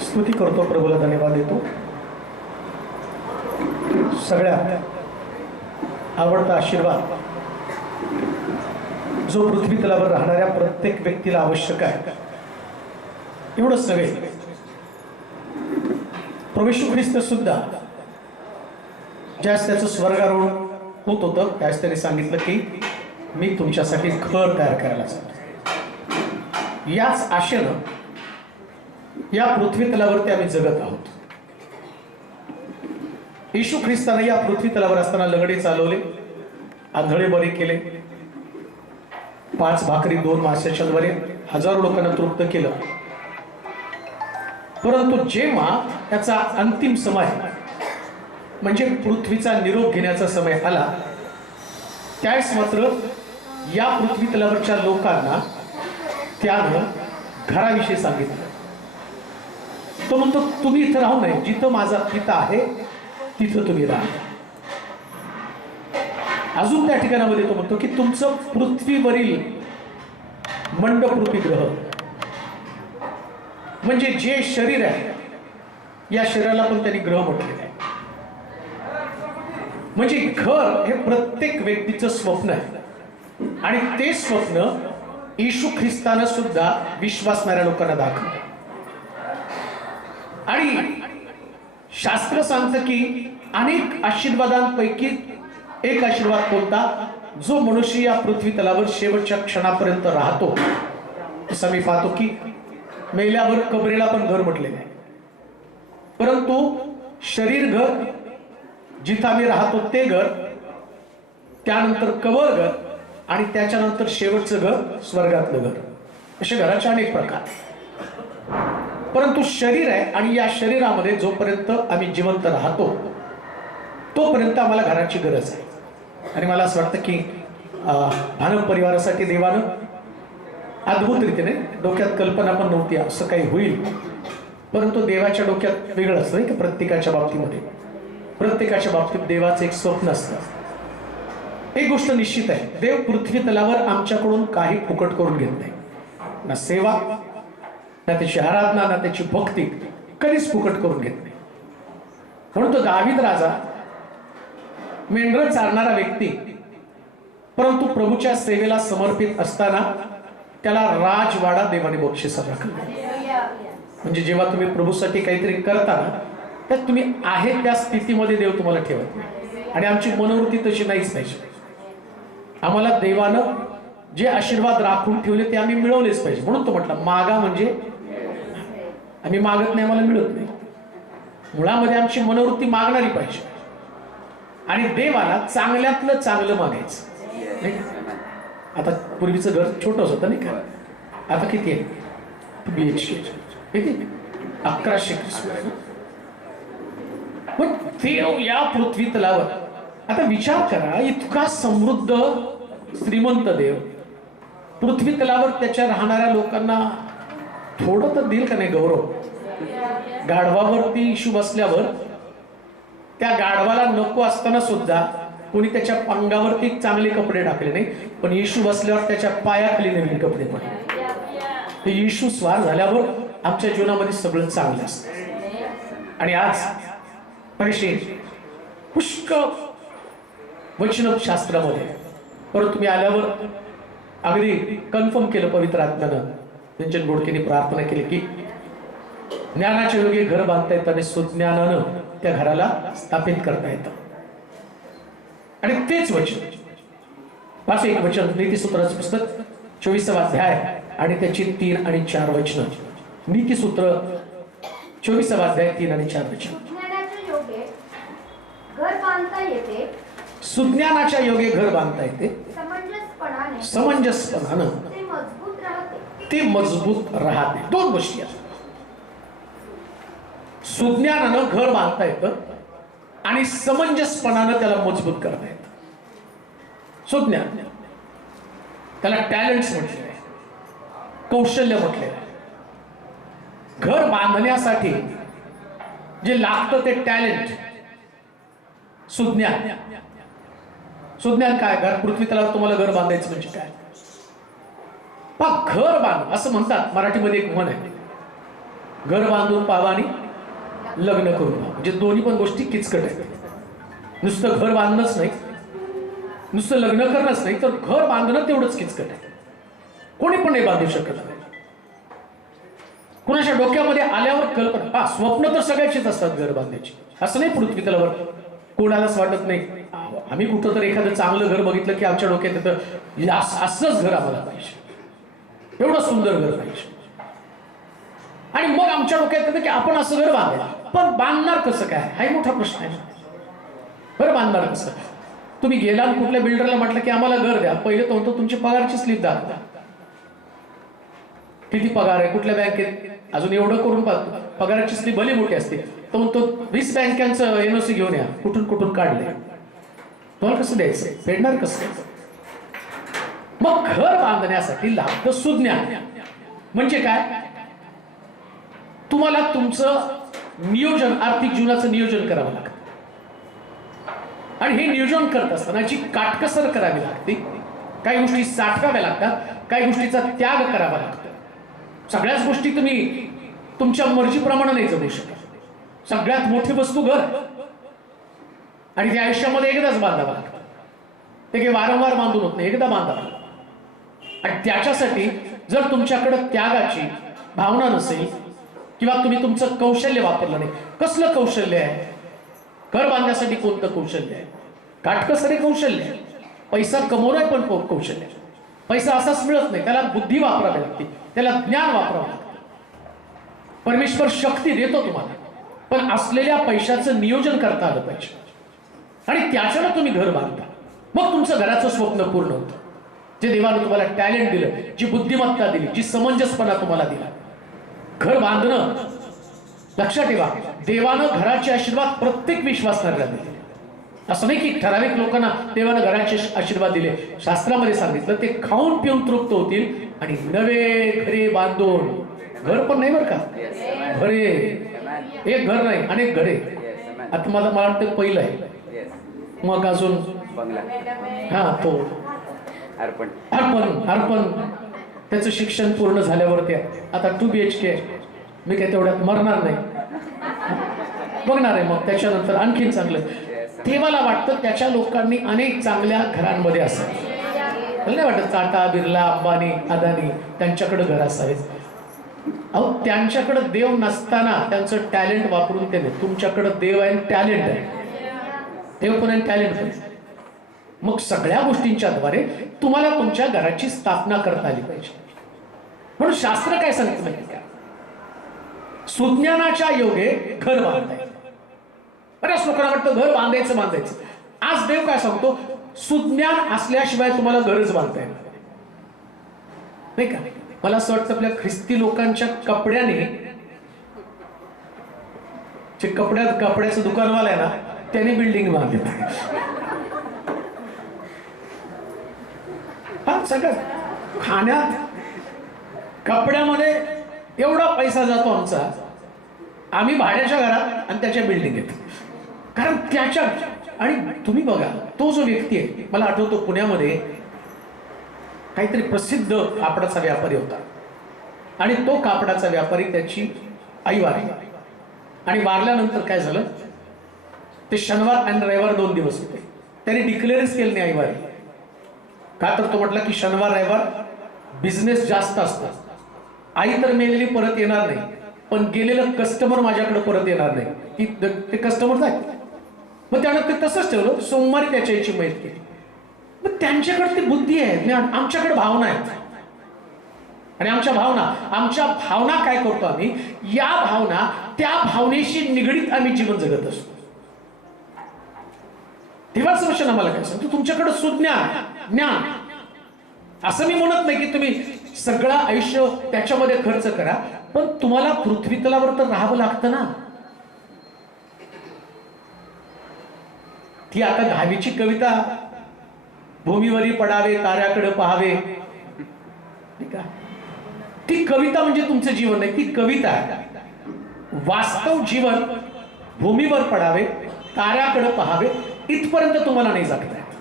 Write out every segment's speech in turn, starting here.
स्तुती करतो, प्रभूला धन्यवाद देतो. सगळ्या आवडता आशीर्वाद जो पृथ्वी तलावर राहणाऱ्या प्रत्येक व्यक्तीला आवश्यक आहे, एवढंच नव्हे, प्रभू येशू ख्रिस्त सुद्धा ज्यास त्याचं स्वर्गारोहण होत होतं त्यास त्याने सांगितलं की मी तुमच्यासाठी घर तयार करायला सांगतो. याच आशेनं या पृथ्वी तलावरती आम्ही जगत आहोत. येशू ख्रिस्ताने या पृथ्वी तलावर असताना लंगडे चालवले, आंधळे बरे केले, 5 भाकरी 2 माशाच्या द्वारे हजारो लोकांना तृप्त केलं. परंतु जेव्हा त्याचा अंतिम समय म्हणजे पृथ्वीचा निरोप घेण्याचा समय आला, त्यावेळेस मात्र या पृथ्वी तलावरच्या लोकांना त्यानं घराविषयी सांगितलं. तो म्हणतो तुम्ही इथं राहू नये, जिथं माझा पिता आहे तिथं तुम्ही राहा. अजून त्या ठिकाणामध्ये तो म्हणतो की तुमचं पृथ्वीवरील मंडपरूपी ग्रह म्हणजे जे शरीर आहे, या शरीराला पण त्यांनी ग्रह म्हटलेलं आहे. म्हणजे घर हे प्रत्येक व्यक्तीचं स्वप्न आहे आणि ते स्वप्न येशू ख्रिस्तानं सुद्धा विश्वासणाऱ्या लोकांना दाखवलं. आणि शास्त्र सांगतं की अनेक आशीर्वादांपैकी एक आशीर्वाद कोणता, जो मनुष्य या पृथ्वी तलावर शेवटच्या क्षणापर्यंत राहतो. असं मी पाहतो की मेल्यावर कबरेला पण घर म्हटलेलं आहे, परंतु शरीर घर, जिथं आम्ही राहतो ते घर, त्यानंतर कबर घर आणि त्याच्यानंतर शेवटचं घर स्वर्गातलं घर. असे घराचे अनेक प्रकार. परंतु शरीर आहे आणि या शरीरामध्ये जोपर्यंत आम्ही जिवंत राहतो तोपर्यंत आम्हाला घराची गरज आहे. आणि मला असं वाटतं की मानव परिवारासाठी देवानं अद्भुत रीतीने, डोक्यात कल्पना पण नव्हती असं काही होईल, परंतु देवाच्या डोक्यात वेगळं असतं की प्रत्येकाच्या बाबतीत देवाचं एक स्वप्न असतं. एक गोष्ट निश्चित आहे, देव पृथ्वी तलावर आमच्याकडून काही फुकट करून घेत नाही. ना सेवा, ना त्याची आराधना, ना त्याची भक्ती कधीच फुकट करून घेत नाही. म्हणून तो दावीद राजा मेंढरं चारणारा व्यक्ती, परंतु प्रभूच्या सेवेला समर्पित असताना त्याला राजवाडा देवाने बक्षिसात राखला. म्हणजे जेव्हा तुम्ही प्रभूसाठी काहीतरी करता ना, तर तुम्ही आहे त्या स्थितीमध्ये देव तुम्हाला ठेवत नाही. आणि आमची मनोवृत्ती तशी नाहीच पाहिजे. आम्हाला देवानं जे आशीर्वाद राखून ठेवले ते आम्ही मिळवलेच पाहिजे. म्हणून तो म्हटला मागा, म्हणजे आम्ही मागत नाही, आम्हाला मिळत नाही. मुळामध्ये आमची मनोवृत्ती मागणारी पाहिजे आणि देवाला चांगल्यातलं चांगलं मागायचं. आता पूर्वीचं घर छोटंच होतं नाही का, आता किती आहे, BHK किती, 1100. पण देव या पृथ्वी तलावर, आता विचार करा, इतका समृद्ध श्रीमंत देव पृथ्वी तलावर त्याच्या राहणाऱ्या लोकांना थोडं तर देईल का नाही गौरव. गाढवावरती येशू बसल्यावर त्या गाढवाला नको असताना सुद्धा कोणी त्याच्या अंगावरती चांगले कपडे टाकले नाही, पण येशू बसल्यावर त्याच्या पायाखाली नवीन कपडे पडले. येशू स्वार झाल्यावर आमच्या जीवनामध्ये सगळं चांगलं असतं. आणि आज पैसे पुष्कळ वचन शास्त्रामध्ये, परंतु तुम्ही आल्यावर अगदी कन्फर्म केलं पवित्र आत्म्यानं, त्यांच्या गोडकेने प्रार्थना केली की ज्ञानाच्या योगे घर बांधता येतं आणि सुज्ञानानं त्या घराला स्थापित करता येतं. आणि तेच वचन, पाच एक वचन, नीतिसूत्राचं पुस्तक 24वा अध्याय आणि त्याची 3 आणि 4 वचन. नीतिसूत्र 24वा अध्याय 3 आणि 4 वचन. सुज्ञानाच्या योगे घर बांधता येते, समंजसपणानं ते मजबूत राहते. 2 गोष्टी आहेत. सुज्ञानानं घर बांधता येतं आणि समंजसपणानं त्याला मजबूत करता येतं. सुज्ञान, त्याला टॅलेंट्स म्हटले आहे, कौशल्य म्हटले आहे. घर बांधण्यासाठी जे लागतं ते टॅलेंट, सुज्ञान. सुज्ञान काय? घर पृथ्वी तलावर तुम्हाला घर बांधायचं म्हणजे काय? घर बांध असं म्हणतात, मराठीमध्ये एक म्हण आहे, घर बांधून पावा आणि लग्न करून पाहा. म्हणजे दोन्ही पण गोष्टी किचकट आहेत. नुसतं घर बांधणंच नाही, नुसतं लग्न करणंच नाही, तर घर बांधणं तेवढंच किचकट आहे. कोणी पण नाही बांधू शकत. कुणाच्या डोक्यामध्ये आल्यावर कल्पना, स्वप्न तर सगळ्याचीच असतात घर बांधायची. असं नाही पृथ्वी तलावर कोणालाच वाटत नाही आम्ही कुठं तर एखादं चांगलं घर बघितलं की आमच्या डोक्यात येतं असंच घर आम्हाला पाहिजे, एवढं सुंदर घर पाहिजे. आणि मग आमच्या डोक्यात येतं की आपण असं घर बांधायला. पण बांधणार कसं काय हाही मोठा प्रश्न आहे. बरं बांधणार कसं? तुम्ही गेला कुठल्या बिल्डरला म्हटलं की आम्हाला घर द्या, पहिले तो म्हणतो तुमची पगारची स्लिप दाखवा, किती पगार आहे, कुठल्या बँकेत, अजून एवढं करून पगाराची स्लिप भली मोठी असते. तो म्हणतो 20 बँकांचं एनओसी घेऊन या, कुठून कुठून काढले, तुम्हाला कसं द्यायचं, फेडणार कसं? मग घर बांधण्यासाठी लागतं सुज्ञान. म्हणजे काय? तुम्हाला तुमचं नियोजन, आर्थिक जीवनाचं नियोजन करावं लागतं. आणि हे नियोजन करत असताना जी काटकसर करावी लागते, काही गोष्टी साठवाव्या लागतात, काही गोष्टीचा त्याग करावा लागतो. सगळ्याच गोष्टी तुम्ही तुमच्या मर्जीप्रमाणे नाही जगू शकत. सगळ्यात मोठी वस्तू घर, आणि ते आयुष्यामध्ये एकदाच बांधावं लागतं. ते काही वारंवार बांधून होत नाही, एकदा बांधावं लागतं. आणि त्याच्यासाठी जर तुमच्याकडे त्यागाची भावना नसेल किंवा तुम्ही तुमचं कौशल्य वापरलं नाही. कसलं कौशल्य आहे? घर बांधण्यासाठी कोणतं कौशल्य आहे? काटकसरी कौशल्य आहे. पैसा कमवणं पण कौशल्य आहे. पैसा असाच मिळत नाही, त्याला बुद्धी वापरावी लागते, त्याला ज्ञान वापरावं लागतं. परमेश्वर शक्ती देतो तुम्हाला, पण असलेल्या पैशाचं नियोजन करता आलं पाहिजे. आणि त्याच्यानं तुम्ही घर बांधता, मग तुमचं घराचं स्वप्न पूर्ण होतं. जे देवानं तुम्हाला टॅलेंट दिलं, जी बुद्धिमत्ता दिली, जी समंजसपणा तुम्हाला दिला. घर बांधणं, लक्षात ठेवा, देवानं घराचे आशीर्वाद प्रत्येक विश्वासणाऱ्याला दिले. असं नाही की ठराविक लोकांना देवानं घराचे आशीर्वाद दिले. शास्त्रामध्ये सांगितलं ते खाऊन पिऊन तृप्त होतील आणि नवे घरे बांधून. घर पण नाही बरं का, घरे, एक घर नाही, अनेक घरे. आता मला वाटतं पहिलं आहे, मग अजून हा तो अर्पण त्याचं शिक्षण पूर्ण झाल्यावरती आता 2 BHK. मी काही तेवढ्यात मरणार नाही, बघणार आहे मग त्याच्यानंतर आणखीन चांगलं. देवाला वाटतं त्याच्या लोकांनी अनेक चांगल्या घरांमध्ये असावे. नाही वाटत टाटा, बिर्ला, अंबानी, अदानी त्यांच्याकडे घर असावे. अहो, त्यांच्याकडे देव नसताना त्यांचं टॅलेंट वापरून ते नाही. तुमच्याकडे देव आहे, टॅलेंट आहे, देव पण आहे, टॅलेंट पण. मग सगळ्या गोष्टींच्या द्वारे तुम्हाला तुमच्या घराची स्थापना करता आली पाहिजे. म्हणून शास्त्र काय सांगतं माहिती का? सुज्ञानाच्या योगे घर बांधायचं. बऱ्याच लोकांना वाटतं घर बांधायचं. आज देव काय सांगतो? सुज्ञान असल्याशिवाय तुम्हाला घरच बांधता येणार नाही का? मला असं वाटतं आपल्या ख्रिस्ती लोकांच्या कपड्याने, जे कपड्याचं दुकानवाला आहे ना, त्याने बिल्डिंग बांधली. हा सगळं खाण्यात, कपड्यामध्ये एवढा पैसा जातो आमचा. आम्ही भाड्याच्या घरात आणि त्याच्या बिल्डिंग येतो. कारण त्याच्या, आणि तुम्ही बघा, तो जो व्यक्ती आहे, मला आठवतो पुण्यामध्ये काहीतरी प्रसिद्ध कापडाचा व्यापारी होता. आणि तो कापडाचा व्यापारी, त्याची आई वारली. आणि वारल्यानंतर काय झालं, ते शनिवार आणि रविवार 2 दिवस होते. त्याने डिक्लेअरच केलं नाही आई वारली. का तर तो म्हटला की शनिवार रविवार बिझनेस जास्त असतात. आई तर मेलेली परत येणार नाही, पण गेलेलं कस्टमर माझ्याकडे परत येणार नाही, की ते कस्टमर जाईल. मग त्यानं ते तसंच ठेवलं. सोमवारी त्याच्या याची मैत केली. मग त्यांच्याकडे ती बुद्धी आहे, ज्ञान. आमच्याकडे भावना आहेत. आणि आमच्या भावना काय करतो आम्ही? या भावना, त्या भावनेशी निगडीत आम्ही जीवन जगत असतो. देवाचं वचन आम्हाला काय सांगतो? तुमच्याकडे ज्ञान. असं मी म्हणत नाही की तुम्ही सगळं आयुष्य त्याच्यामध्ये खर्च करा, पण तुम्हाला पृथ्वी तलावर तर राहावं लागतं ना. ती आता 10वीची कविता भूमीवरी पडावे ताऱ्याकडे पहावे, ठीक आहे. ती कविता म्हणजे तुमचं जीवन नाही, ती कविता आहे. वास्तव जीवन भूमीवर पडावे ताऱ्याकडे पहावे इथपर्यंत तुम्हाला नाही जगता येत.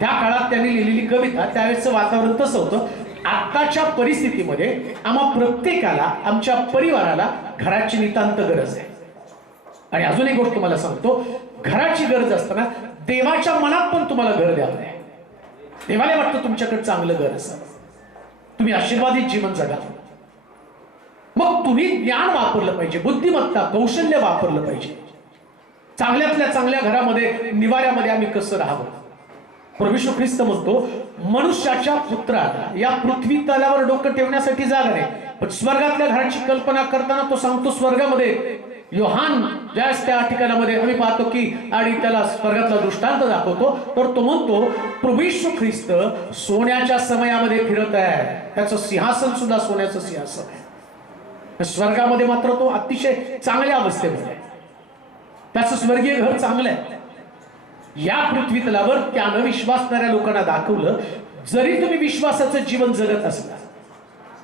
त्या काळात त्यांनी लिहिलेली कविता, त्यावेळेचं वातावरण तसं होतं. आताच्या परिस्थितीमध्ये आम्हा प्रत्येकाला, आमच्या परिवाराला घराची नितांत गरज आहे. आणि अजून एक गोष्ट तुम्हाला सांगतो, घराची गरज असताना देवाच्या मनात पण तुम्हाला घर द्यावं आहे. देवाला वाटतं तुमच्याकडे चांगलं घर असावं, तुम्ही आशीर्वादित जीवन जगा. मग तुम्ही ज्ञान वापरलं पाहिजे, बुद्धिमत्ता कौशल्य वापरलं पाहिजे. चांगल्यातल्या चांगल्या घरामध्ये निवाऱ्यामध्ये आम्ही कसं राहावं. प्रभू येशू ख्रिस्त म्हणतो, मनुष्याच्या पुत्राला या पृथ्वी तलावर डोकं ठेवण्यासाठी जागा नाही, पण स्वर्गातल्या घराची कल्पना करताना तो सांगतो स्वर्गामध्ये. योहान ज्यावेळेस त्या ठिकाणामध्ये आम्ही पाहतो की आणि त्याला स्वर्गातला दृष्टांत दाखवतो, तर तो म्हणतो प्रभू येशू ख्रिस्त सोन्याच्या समयामध्ये फिरत आहे, त्याचं सिंहासन सुद्धा सोन्याचं सिंहासन आहे. स्वर्गामध्ये मात्र तो अतिशय चांगल्या अवस्थेमध्ये आहे, त्याचं स्वर्गीय घर चांगलं आहे. या पृथ्वी तलावर त्यानं विश्वासणाऱ्या लोकांना दाखवलं, जरी तुम्ही विश्वासाचं जीवन जगत असला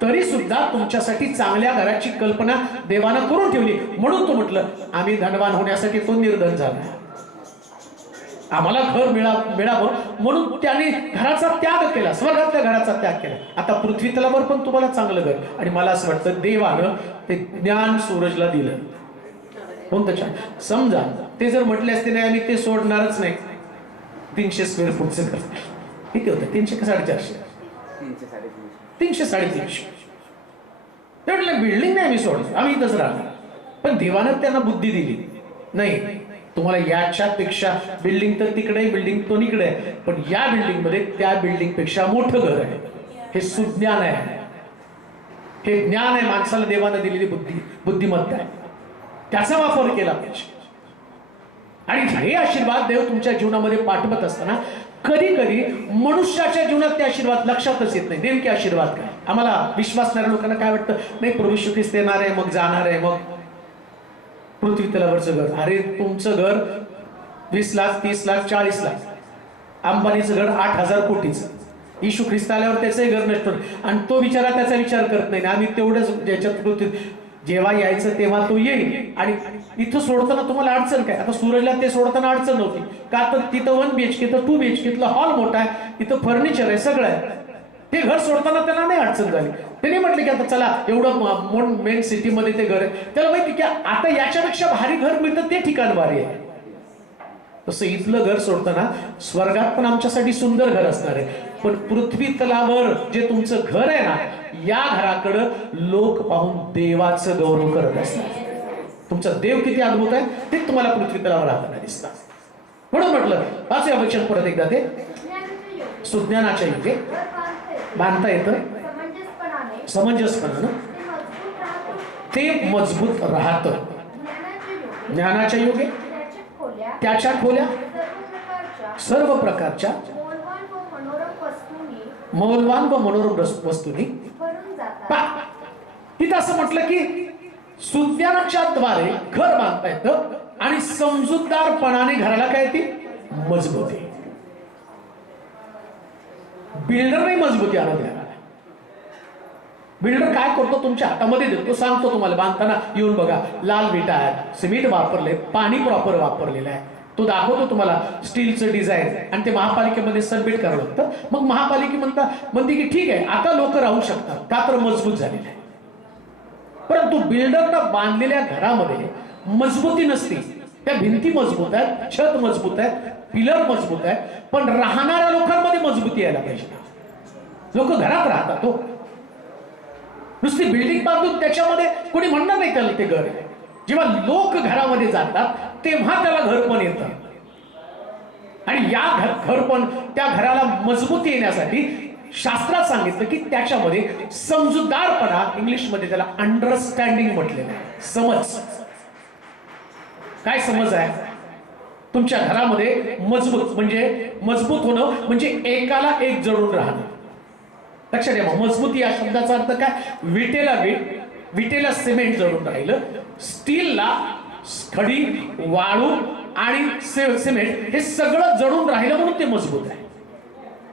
तरी सुद्धा तुमच्यासाठी चांगल्या घराची कल्पना देवानं करून ठेवली. म्हणून तो म्हटलं, आम्ही धनवान होण्यासाठी तो निर्धन झाला, आम्हाला घर मिळावं म्हणून त्याने घराचा त्याग केला, स्वर्गातल्या घराचा त्याग केला. आता पृथ्वी तलावर पण तुम्हाला चांगलं घर. आणि मला असं वाटतं देवानं ते ज्ञान सूरजला दिलं. कोणतं छान. समजा ते जर म्हटले असते नाही आम्ही ते सोडणारच नाही, 300 स्क्वेअर फूटचं घर किती होतं, 300 का 450, 300 350. ते म्हटलं बिल्डिंग नाही आम्ही सोडणार, आम्ही इथंच राहणार. पण देवानं त्यांना बुद्धी दिली, नाही तुम्हाला याच्यापेक्षा बिल्डिंग तर तिकडे, बिल्डिंग तो इकडे आहे, पण या बिल्डिंग मध्ये त्या बिल्डिंग पेक्षा मोठं घर आहे. हे सुज्ञान आहे, हे ज्ञान आहे, माणसाला देवानं दिलेली बुद्धिमत्ता आहे, त्याचा वापर केला पाहिजे. आणि हे आशीर्वाद देव तुमच्या जीवनामध्ये पाठवत असताना कधी कधी मनुष्याच्या जीवनात ते आशीर्वाद लक्षातच येत नाही. नेमके आशीर्वाद काय. आम्हाला विश्वासणाऱ्या लोकांना काय वाटतं, नाही प्रभू येशू ख्रिस्त येणार आहे, मग जाणार आहे, मग पृथ्वी तलावरचं घर. अरे तुमचं घर 20 लाख 30 लाख 40 लाख, अंबानीचं घर 8,000 कोटीचं. येशू ख्रिस्त आल्यावर त्याचंही घर नसतं आणि तो बिचारा त्याचा विचार करत नाही. आम्ही तेवढंच ज्याच्यात पृथ्वी जेव्हा यायचं तेव्हा तो येईल. आणि इथं सोडताना तुम्हाला अडचण काय. आता सूरजला ते सोडताना अडचण नव्हती का, तर तिथं 1 BHK तर 2 BHK हॉल मोठा आहे, तिथं फर्निचर आहे, सगळं आहे. ते घर सोडताना त्यांना नाही अडचण झाली. त्यांनी म्हटलं की आता चला एवढं मेन सिटीमध्ये ते घर आहे, त्याला माहिती की आता याच्यापेक्षा भारी घर मिळतं ते ठिकाण भारी आहे. तसं इथलं घर सोडताना स्वर्गात पण आमच्यासाठी सुंदर घर असणार आहे, पण पृथ्वी तलावर जे तुमचं घर आहे ना, या घराकडं लोक पाहून देवाचं गौरव करत असतात. तुमचा देव किती अद्भुत आहे ते तुम्हाला पृथ्वी तलावर राहताना दिसतात. म्हणून म्हटलं वाचूया वचन परत एकदा. ते सुज्ञानाच्या युगे बांधता येतं, समंजसपणानं ते मजबूत राहतं. ज्ञानाच्या युगे त्याच्या खोल्या सर्व प्रकारच्या मौल्यवान व मनोरम वस्तूंनी. तिथं असं म्हटलं की सुज्ञानाच्या द्वारे घर बांधता येतं आणि समजूतदारपणाने घराला काय ती मजबूती. बिल्डर नाही मजबूती आणत घराला. बिल्डर काय करतो, तुमच्या हातामध्ये देतो, सांगतो तुम्हाला बांधताना येऊन बघा म्हणजे विटा आहेत, सिमेंट वापरले, पाणी प्रॉपर वापरलेलं आहे, तो दाखवतो तुम्हाला स्टीलचं डिझाईन. आणि ते महापालिकेमध्ये सबमिट करावं लागतं. मग महापालिके म्हणते की ठीक आहे आता लोक राहू शकतात का, तर मजबूत झालेले आहे. परंतु बिल्डरनं बांधलेल्या घरामध्ये मजबूती नसते. त्या भिंती मजबूत आहेत, छत मजबूत आहे, पिलर मजबूत आहे, पण राहणाऱ्या लोकांमध्ये मजबूती यायला पाहिजे. लोक घरात राहतात, तो नुसती बिल्डिंग बांधून त्याच्यामध्ये कोणी म्हणणार नाही त्याला ते घर आहे. जेव्हा लोक घरामध्ये जातात तेव्हा त्याला घर पण येतं. आणि या घर पण त्या घराला मजबूती येण्यासाठी शास्त्रात सांगितलं की त्याच्यामध्ये समजूतदारपणा, इंग्लिशमध्ये त्याला अंडरस्टँडिंग म्हटलेलं आहे. समज. काय समज आहे तुमच्या घरामध्ये? मजबूत होणं म्हणजे एकाला एक जडून राहणं. लक्षात ठेवा, मजबूती या शब्दाचा अर्थ काय, विटेला विटेला सिमेंट जडून राहिलं, स्टीलला खडी, वाळू आणि सिमेंट हे सगळं जडून राहिलं म्हणून ते मजबूत आहे.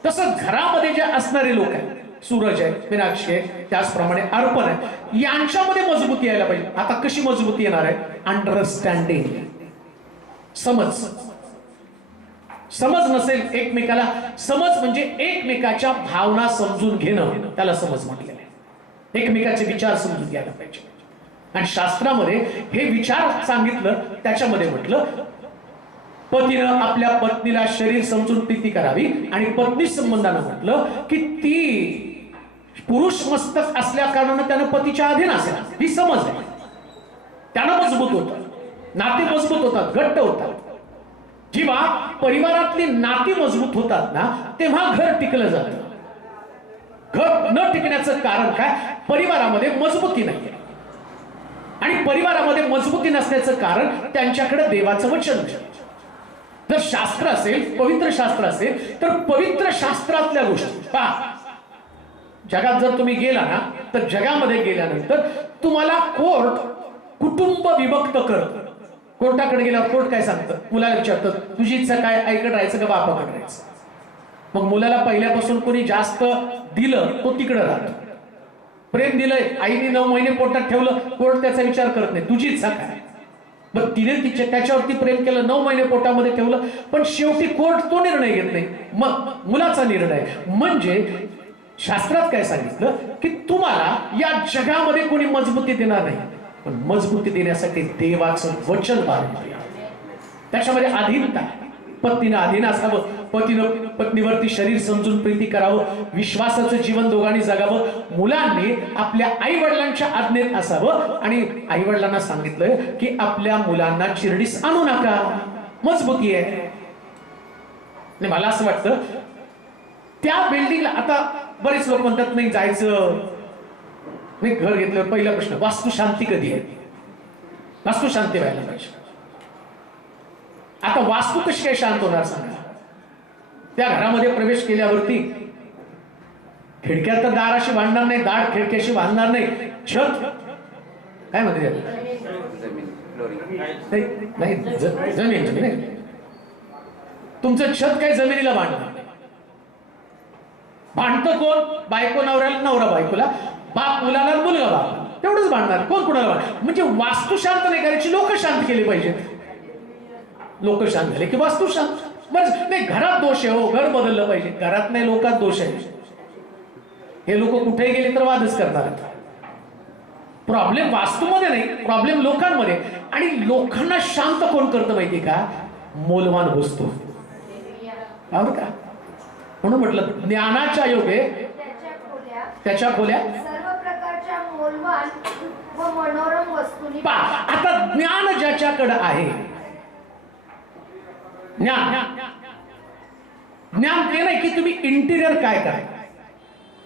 तसं घरामध्ये जे असणारे लोक आहेत, सूरज आहे, मीनाक्षी आहे, त्याचप्रमाणे अर्पण आहे, यांच्यामध्ये मजबूती यायला पाहिजे. आता कशी मजबूती येणार आहे? अंडरस्टँडिंग, समज. समज नसेल एकमेकाला, समज म्हणजे एकमेकाच्या भावना समजून घेणं, त्याला समज म्हटलेलं आहे. एकमेकाचे विचार समजून घ्यायला पाहिजे. आणि शास्त्रामध्ये हे विचार सांगितलं, त्याच्यामध्ये म्हटलं पतीनं आपल्या पत्नीला शरीर समजून प्रीती करावी, आणि पत्नी संबंधानं म्हटलं की ती पुरुष मस्तक असल्या कारणानं त्यानं पतीच्या अधीन असेल, ही समज आहे. त्यानं मजबूत होतं, नाते मजबूत होतात, घट्ट होतात. जेव्हा परिवारातली नाती मजबूत होतात ना, तेव्हा घर टिकलं जातं. घर न टिकण्याचं कारण काय? परिवारामध्ये मजबूती नाही. आणि परिवारामध्ये मजबूती नसण्याचं कारण त्यांच्याकडे देवाचं वचन नाही. जर शास्त्र असेल, पवित्र शास्त्र असेल, तर पवित्र शास्त्रातल्या गोष्टी पहा. जगात जर तुम्ही गेला ना, तर जगामध्ये गेल्यानंतर तुम्हाला कोर्ट कुटुंब विभक्त करतं. कोर्टाकडे गेल्यावर कोर्ट काय सांगतं? मुलाला विचारतं, तुझी इच्छा काय, आईकडे राहायचं का बापाकडे राहायचं? मग मुलाला पहिल्यापासून कोणी जास्त दिलं तो तिकडे राहतो. प्रेम दिलंय, आईने 9 महिने पोटात ठेवलं, कोर्ट त्याचा विचार करत नाही, तुझी इच्छा काय. मग तिने त्याच्यावरती प्रेम केलं, 9 महिने पोटामध्ये ठेवलं, पण शेवटी कोर्ट तो निर्णय घेत नाही, मग मुलाचा निर्णय. म्हणजे शास्त्रात काय सांगितलं की तुम्हाला या जगामध्ये कोणी मजबूती देणार नाही, पण मजबूती देण्यासाठी देवाचं वचन पाळलं. त्याच्यामध्ये अधीनता, पत्नीनं अधीन असावं, पतीनं पत्नीवरती शरीर समजून प्रीती करावं, विश्वासाचं जीवन दोघांनी जगावं, मुलांनी आपल्या आई वडिलांच्या आज्ञेत असावं, आणि आई वडिलांना सांगितलं की आपल्या मुलांना चिरडीस आणू नका. मजबूती आहे. मला असं वाटतं त्या बिल्डिंगला, आता बरेच लोक म्हणतात नाही जायचं नाही, घर घेतल्यावर पहिला प्रश्न, वास्तू शांती कधी आहे? वास्तू शांती व्हायला पाहिजे. आता वास्तू कशी काय शांत होणार सांगा? त्या घरामध्ये प्रवेश केल्यावरती खिडक्या तर दाराशी बांधणार नाही, दार खिडक्याशी बांधणार नाही, छत काय म्हणते नाही, जमीन नाही, तुमचं छत काय जमिनीला बांधणार. भांडतं कोण? बायको नवऱ्याला, नवरा बायकोला, बाप मुलाला, मुलगा बाप, तेवढंच भांडणार. कोण कोणाला भांडणार? म्हणजे वास्तू शांत नाही करायची, लोक शांत केले पाहिजेत. लोक शांत झाले की वास्तू शांत. बस नाही, घरात दोष आहे हो, घर बदललं पाहिजे. घरात नाही, लोकात दोष आहे. हे लोक कुठेही गेले तर वादच करणार. प्रॉब्लेम वास्तूमध्ये नाही, प्रॉब्लेम लोकांमध्ये. आणि लोकांना शांत कोण करतं माहिती का? मौल्यवान वस्तू. का म्हणून म्हटलं ज्ञानाच्या योगे त्याच्या खोल्या सर्व प्रकारच्या मौल्यवान व मनोरम वस्तूंनी. आता ज्ञान ज्याच्याकडे आहे, ज्ञान ज्ञान ते नाही की तुम्ही इंटिरियर काय काय.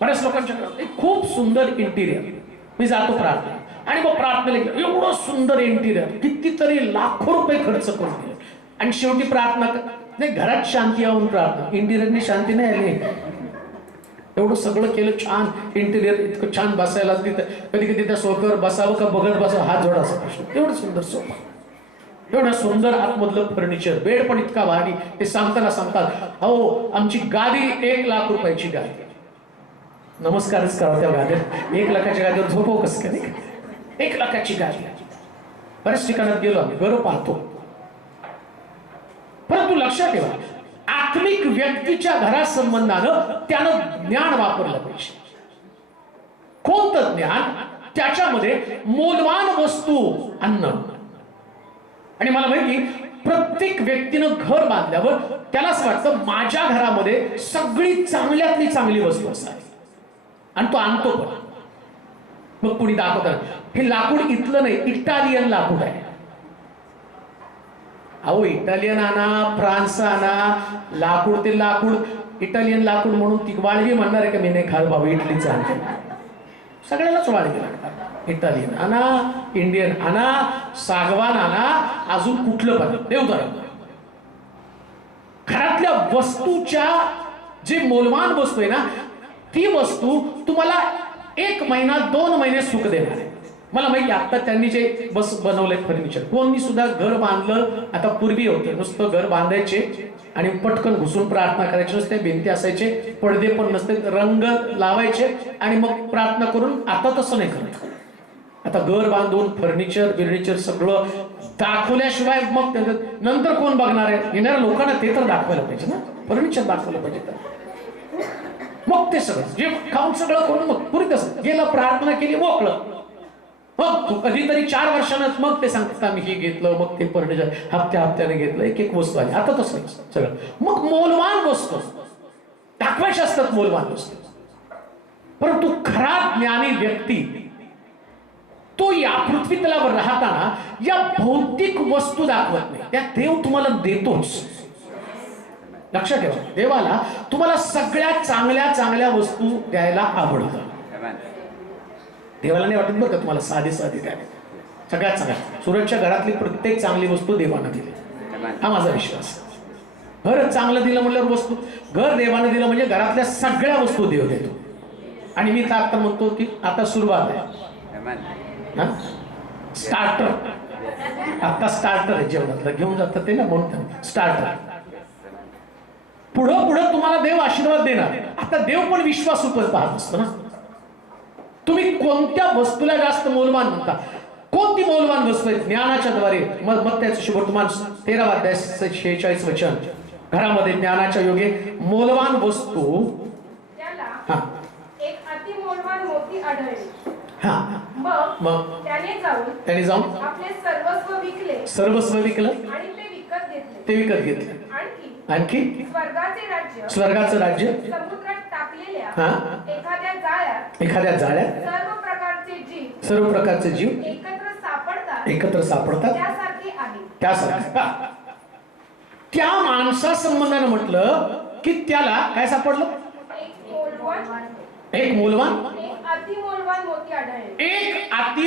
बऱ्याच लोकांच्याकडे खूप सुंदर इंटिरियर, मी जातो प्रार्थना आणि मग प्रार्थनेला एवढं सुंदर इंटिरियर, कितीतरी लाखो रुपये खर्च करून, आणि शेवटी प्रार्थना नाही, घरात शांती यावून प्रार्थना, इंटिरियरनी शांती नाही आली. एवढं सगळं केलं, छान इंटिरियर, इतकं छान बसायला, तिथं कधी कधी त्या सोफ्यावर बसावं का बघत बसावं हात जोडायचा प्रश्न. एवढं सुंदर सोफा, एवढं सुंदर आतमधलं फर्निचर, बेड पण इतका भारी. ते सांगताना सांगतात, अहो आमची गादी 1 लाख रुपयाची गादी. नमस्कारच करा त्या गादीवर. 1 लाखाच्या गादीवर झोपव कसं का नाही? 1 लाखाची गादी. बऱ्याच ठिकाणात गेलो आम्ही, बरं पाहतो. परंतु लक्षात ठेवा, आत्मिक व्यक्तीच्या घरासंबंधानं त्यानं ज्ञान वापरलं पाहिजे. कोणतं ज्ञान? त्याच्यामध्ये मौल्यवान वस्तू आणणं. आणि मला माहिती, प्रत्येक व्यक्तीनं घर बांधल्यावर त्याला असं वाटतं माझ्या घरामध्ये सगळी चांगल्यातली चांगली वस्तू असावी, आणि तो आणतो पण. मग कुणी दाखवतात हे लाकूड इथलं नाही, इटालियन लाकूड आहे. अहो इटालियन आणा, फ्रान्स आणा, लाकूड ते लाकूड. इटालियन लाकूड म्हणून ती वाळगी म्हणणार आहे का? मी नाही खाल बाबा, इटलीचं आणते. सगळ्यालाच वाळगी लागतात. इटालियन आणा, इंडियन आणा, सागवान आणा, अजून कुठलं पण देवदार. घरातल्या वस्तूच्या जे मौल्यवान वस्तू आहे ना, ती वस्तू तुम्हाला 1 महिना 2 महिने सुख देणार आहे. मला माहिती आता त्यांनी जे बस बनवलंय फर्निचर, कोणी सुद्धा घर बांधलं, आता पूर्वी होते नुसतं घर बांधायचे आणि पटकन घुसून प्रार्थना करायची नसते, भिंती असायचे, पडदे पण नसते, रंग लावायचे आणि मग प्रार्थना करून. आता तसं नाही करत. आता घर बांधून फर्निचर सगळं दाखवल्याशिवाय मग नंतर कोण बघणार आहे? येणाऱ्या लोकांना ते तर दाखवायला पाहिजे ना, फर्निचर दाखवलं पाहिजे तर मग ते सगळं जे खाऊन सगळं करून मग पुरी तसं गेलं, प्रार्थना केली, मोकळं. मग कधीतरी 4 वर्षांनाच मग ते सांगतात आम्ही हे घेतलं, मग ते फर्निचर हप्त्याने घेतलं, एक वस्तू आली. आता तसं सगळं मग मौल्यवान वस्तू दाखवायचे असतात, मौल्यवान वस्तू. परंतु खरा ज्ञानी व्यक्ती तो या पृथ्वी तलावर राहताना या भौतिक वस्तू दाखवत नाही, त्या देव तुम्हाला देतोच. लक्षात ठेवा, देवाला तुम्हाला सगळ्या चांगल्या वस्तू द्यायला आवडतं. देवाला नाही वाटत बरं का तुम्हाला साधी द्यावी. सगळ्यात चांगल्या सूरजच्या घरातली प्रत्येक चांगली वस्तू देवानं दिली, हा माझा विश्वास. घर चांगलं दिलं म्हणल्यावर वस्तू, घर देवानं दिलं म्हणजे घरातल्या सगळ्या वस्तू देव देतो. आणि मी तर आता म्हणतो की आता सुरुवात आहे, स्टार्टर. आता स्टार्टर आहे जेवणातलं, घेऊन जातात ते ना, म्हणून स्टार्टर. पुढं तुम्हाला देव आशीर्वाद देणार. आता देव पण विश्वास उपर पाहत असतो ना. तुम्ही कोणत्या वस्तूला जास्त मौल्यवान म्हणता? कोणती मौल्यवान वस्तू आहे? ज्ञानाच्या द्वारे. मग त्याचं शुभवर्तमान 13 अध्याय 46 वचन. घरामध्ये ज्ञानाच्या योगे मौल्यवान वस्तू त्याला एक अति मौल्यवान मोती आढळली. मग त्याने जाऊन आपले सर्वस्व विकलं आणि ते विकत घेतले. आणखी स्वर्गाचं राज्य समुद्रात टाकलेल्या एखाद्या जाळ्यात सर्व प्रकारचे जीव एकत्र सापडतात त्यासारखे. त्या माणसा संबंधानं म्हटलं की त्याला काय सापडलं? एक मौल्यवान अति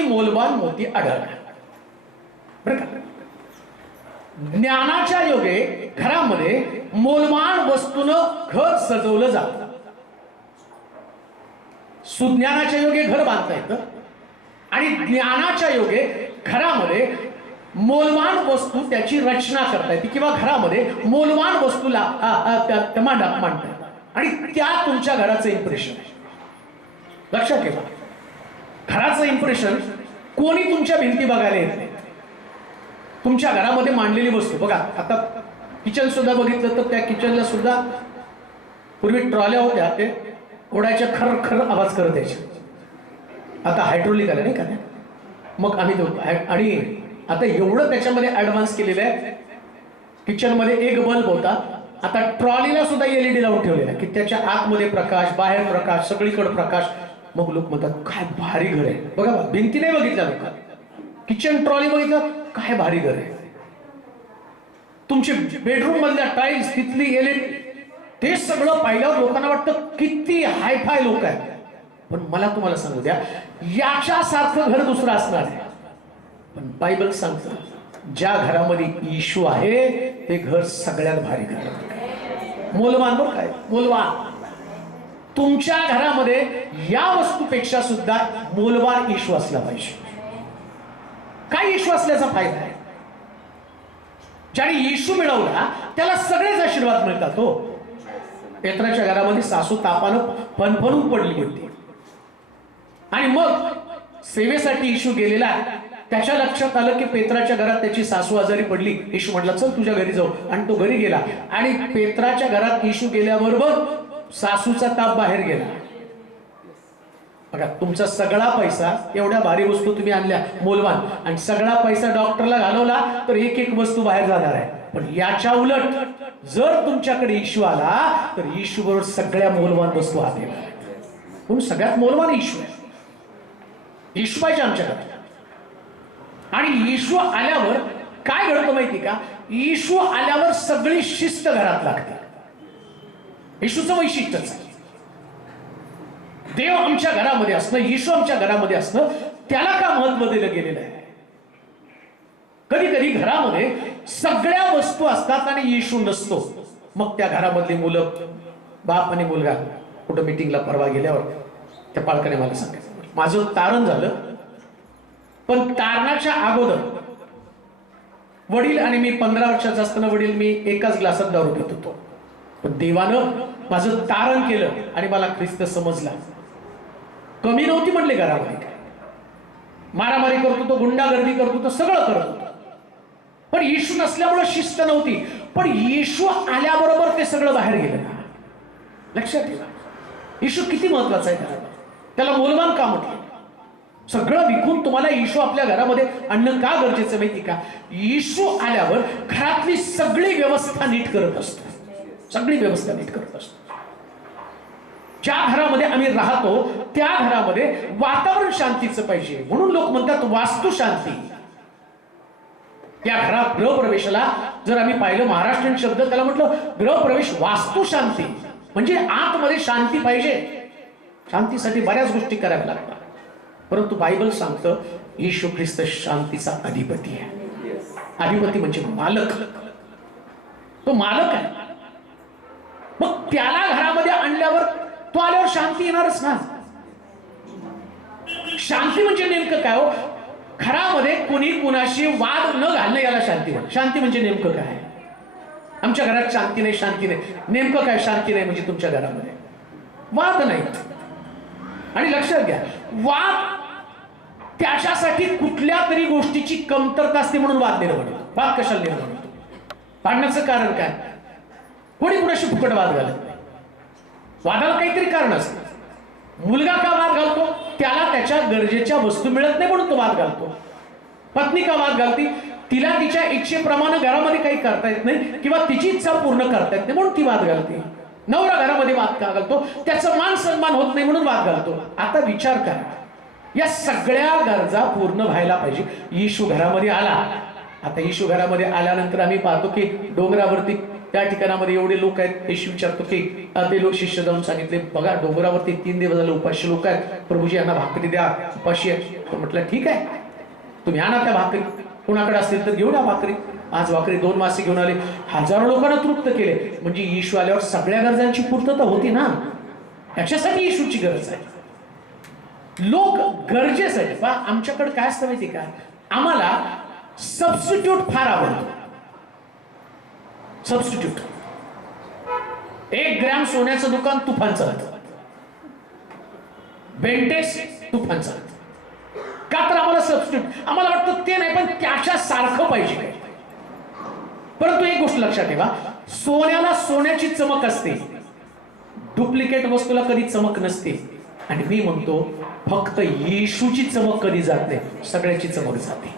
मौल्यवान मोती आढळला. बरं का? ज्ञानाच्या योगे घरामध्ये मौल्यवान वस्तूनं घर सजवलं जातं. सुज्ञानाच्या योगे घर बांधता येतं आणि ज्ञानाच्या योगे घरामध्ये मौल्यवान वस्तू त्याची रचना करता येते किंवा घरामध्ये मौल्यवान वस्तूला मांडता येतात आणि त्या तुमच्या घराचं इम्प्रेशन आहे. लक्षात ठेवा, घराचं इम्प्रेशन कोणी तुमच्या भिंती बघायला येत नाही. तुमच्या घरामध्ये मांडलेली वस्तू बघा. आता किचन सुद्धा बघितलं तर त्या किचनला सुद्धा पूर्वी ट्रॉल्या होत्या, ते ओढायच्या खर आवाज करत यायचे. आता हायड्रोलिक आलं नाही का? मग आम्ही आणि आता एवढं त्याच्यामध्ये ऍडव्हान्स केलेलं आहे. किचनमध्ये एक बल्ब होता, आता ट्रॉलीला सुद्धा LED लावून ठेवलेला आहे की त्याच्या आतमध्ये प्रकाश, बाहेर प्रकाश, सगळीकडे प्रकाश. मग लोक म्हणतात काय भारी घर आहे. बघा, भिंती नाही बघितल्या लोकांना, किचन ट्रॉली बघितलं, काय भारी घर आहे. तुमची बेडरूम मधल्या टाईल्स, तिथली LED, ते सगळं पाहिल्यावर लोकांना वाटतं किती हायफाय लोक आहेत. पण मला तुम्हाला सांगू द्या, याच्यासारखं घर दुसरं असणार आहे. पण बायबल सांगतं ज्या घरामध्ये येशू आहे ते घर सगळ्यात भारी घर. मौल्यवान बरं काय? मौल्यवान. तुमच्या घरामध्ये या वस्तूपेक्षा सुद्धा मौल्यवान येशू असला पाहिजे. काय येशू असल्याचा फायदा आहे? ज्याने येशू मिळवला त्याला सगळेच आशीर्वाद मिळतात. हो, पेत्राच्या घरामध्ये सासू तापानं फणफणून पडली होती आणि मग सेवेसाठी येशू गेलेला. त्याच्या लक्षात आलं की पेत्राच्या घरात त्याची सासू आजारी पडली. येशू म्हटला चल तुझ्या घरी जाऊ, आणि तो घरी गेला. आणि पेत्राच्या घरात येशू गेल्याबरोबर सासूचा ताप बाहेर गेला. बघा, तुमचा सगळा पैसा, एवढ्या भारी वस्तू तुम्ही आणल्या मौल्यवान, आणि सगळा पैसा डॉक्टरला घालवला तर एक वस्तू बाहेर जाणार आहे. पण याच्या उलट जर तुमच्याकडे येशू आला तर येशू बरोबर सगळ्या मौल्यवान वस्तू आत येणार. म्हणून सगळ्यात मौल्यवान येशू आहे. येशू पाहिजे आमच्याकडे. आणि येशू आल्यावर काय घडतं माहिती का? येशू आल्यावर सगळी शिस्त घरात लागते. येशूचं वैशिष्ट्यच आहे. देव आमच्या घरामध्ये असणं, येशू आमच्या घरामध्ये असणं, त्याला का महत्व दिलं गेलेलं आहे? कधी कधी घरामध्ये सगळ्या वस्तू असतात आणि येशू नसतो. मग त्या घरामधली मुलं, बाप आणि मुलगा कुठं मीटिंगला परवा गेल्यावर त्या पालकाने मला सांगायचं, माझं तारण झालं पण तारणाच्या अगोदर वडील आणि मी 15 वर्षाचा असताना वडील मी एकाच ग्लासात दारू पित होतो. पण देवानं माझं तारण केलं आणि मला ख्रिस्त समजला. कमी नव्हती म्हणले घरामध्ये, काय मारामारी करत होतो, गुंडागर्दी करत होतो, सगळं करत होतो. पण येशू नसल्यामुळे शिस्त नव्हती. पण येशू आल्याबरोबर ते सगळं बाहेर गेलं ना. लक्षात ठेवा, येशू किती महत्वाचा आहे घरामध्ये. त्याला मोलवान का म्हटलं? सगळं विकून तुम्हाला येशू आपल्या घरामध्ये आणणं का गरजेचं माहिती का? येशू आल्यावर घरातली सगळी व्यवस्था नीट करत असतो. सगळी व्यवस्था नीट करत असतो. ज्या घरामध्ये आम्ही राहतो त्या घरामध्ये वातावरण शांतीचं पाहिजे. म्हणून लोक म्हणतात वास्तू शांती. या घरात गृहप्रवेशाला जर आम्ही पाहिलं, महाराष्ट्रीयन शब्द त्याला म्हटलं गृहप्रवेश वास्तू शांती. म्हणजे आतमध्ये शांती पाहिजे. शांतीसाठी बऱ्याच गोष्टी कराव्या लागतात. परंतु बायबल सांगतं येशू ख्रिस्त शांतीचा अधिपती आहे. अधिपती म्हणजे मालक. तो मालक आहे. मग त्याला घरामध्ये आणल्यावर, तो आल्यावर शांती येणारच ना. शांती म्हणजे नेमकं काय हो? घरामध्ये कोणी कुणाशी वाद न घालणं, याला शांती म्हणतात. शांती म्हणजे नेमकं काय? आमच्या घरात शांती नाही, शांती नाही. नेमकं काय शांती नाही म्हणजे? तुमच्या घरामध्ये वाद नाहीत. आणि लक्षात घ्या, वाद त्याच्यासाठी कुठल्या तरी गोष्टीची कमतरता असते म्हणून वाद निर्माण होतो. वाद कशाला निर्माण होतो? भांडण्याचं कारण काय? कोणी कुणाशी फुकट वाद घालत नाही. वादाला काहीतरी कारण असतं. मुलगा का वाद घालतो? त्याला त्याच्या गरजेच्या वस्तू मिळत नाही म्हणून तो वाद घालतो. पत्नी का वाद घालती? तिला तिच्या इच्छेप्रमाणे घरामध्ये काही करता येत नाही किंवा तिची इच्छा पूर्ण करता येत नाही म्हणून ती वाद घालते. नवरा घरामध्ये वाद का घालतो? त्याचा मान सन्मान होत नाही म्हणून वाद घालतो. आता विचार करा, या सगळ्या गरजा पूर्ण व्हायला पाहिजे. येशू घरामध्ये आला. आता येशू घरामध्ये आल्यानंतर आम्ही पाहतो की डोंगरावरती त्या ठिकाणामध्ये एवढे लोक आहेत. येशू विचारतो की ते लोक शिष्य जाऊन सांगितले, बघा डोंगरावरती 3 दिवस झाले उपाशी लोक आहेत, प्रभूजी यांना भाकरी द्या, उपाशी आहे. तो म्हटलं ठीक आहे, तुम्ही आणा त्या भाकरी. कोणाकडे असतील तर घेऊन या भाकरी. आज भाकरी 2 मासे घेऊन आले. हजारो लोकांना तृप्त केले. म्हणजे येशू आल्यावर सगळ्या गरजांची पूर्तता होती ना. याच्यासाठी येशूची गरज आहे. लोक गरजेसाठी. पहा आमच्याकडे काय असतं माहिती का? आम्हाला सबस्टिट्यूट फार आवडतो. सबस्टिट्यूट. 1 ग्रॅम सोन्याचं दुकान तुफान चालतं. बेंटेक्स तुफान चालतं. का तर आम्हाला सबस्टिट्यूट, आम्हाला वाटतं ते नाही पण त्याच्या सारखं पाहिजे. परंतु एक गोष्ट लक्षात ठेवा, सोन्याला सोन्याची चमक असते, डुप्लिकेट वस्तूला कधी चमक नसते. आणि मी म्हणतो फक्त येशूची चमक कधी जात नाही, सगळ्याची चमक जाते.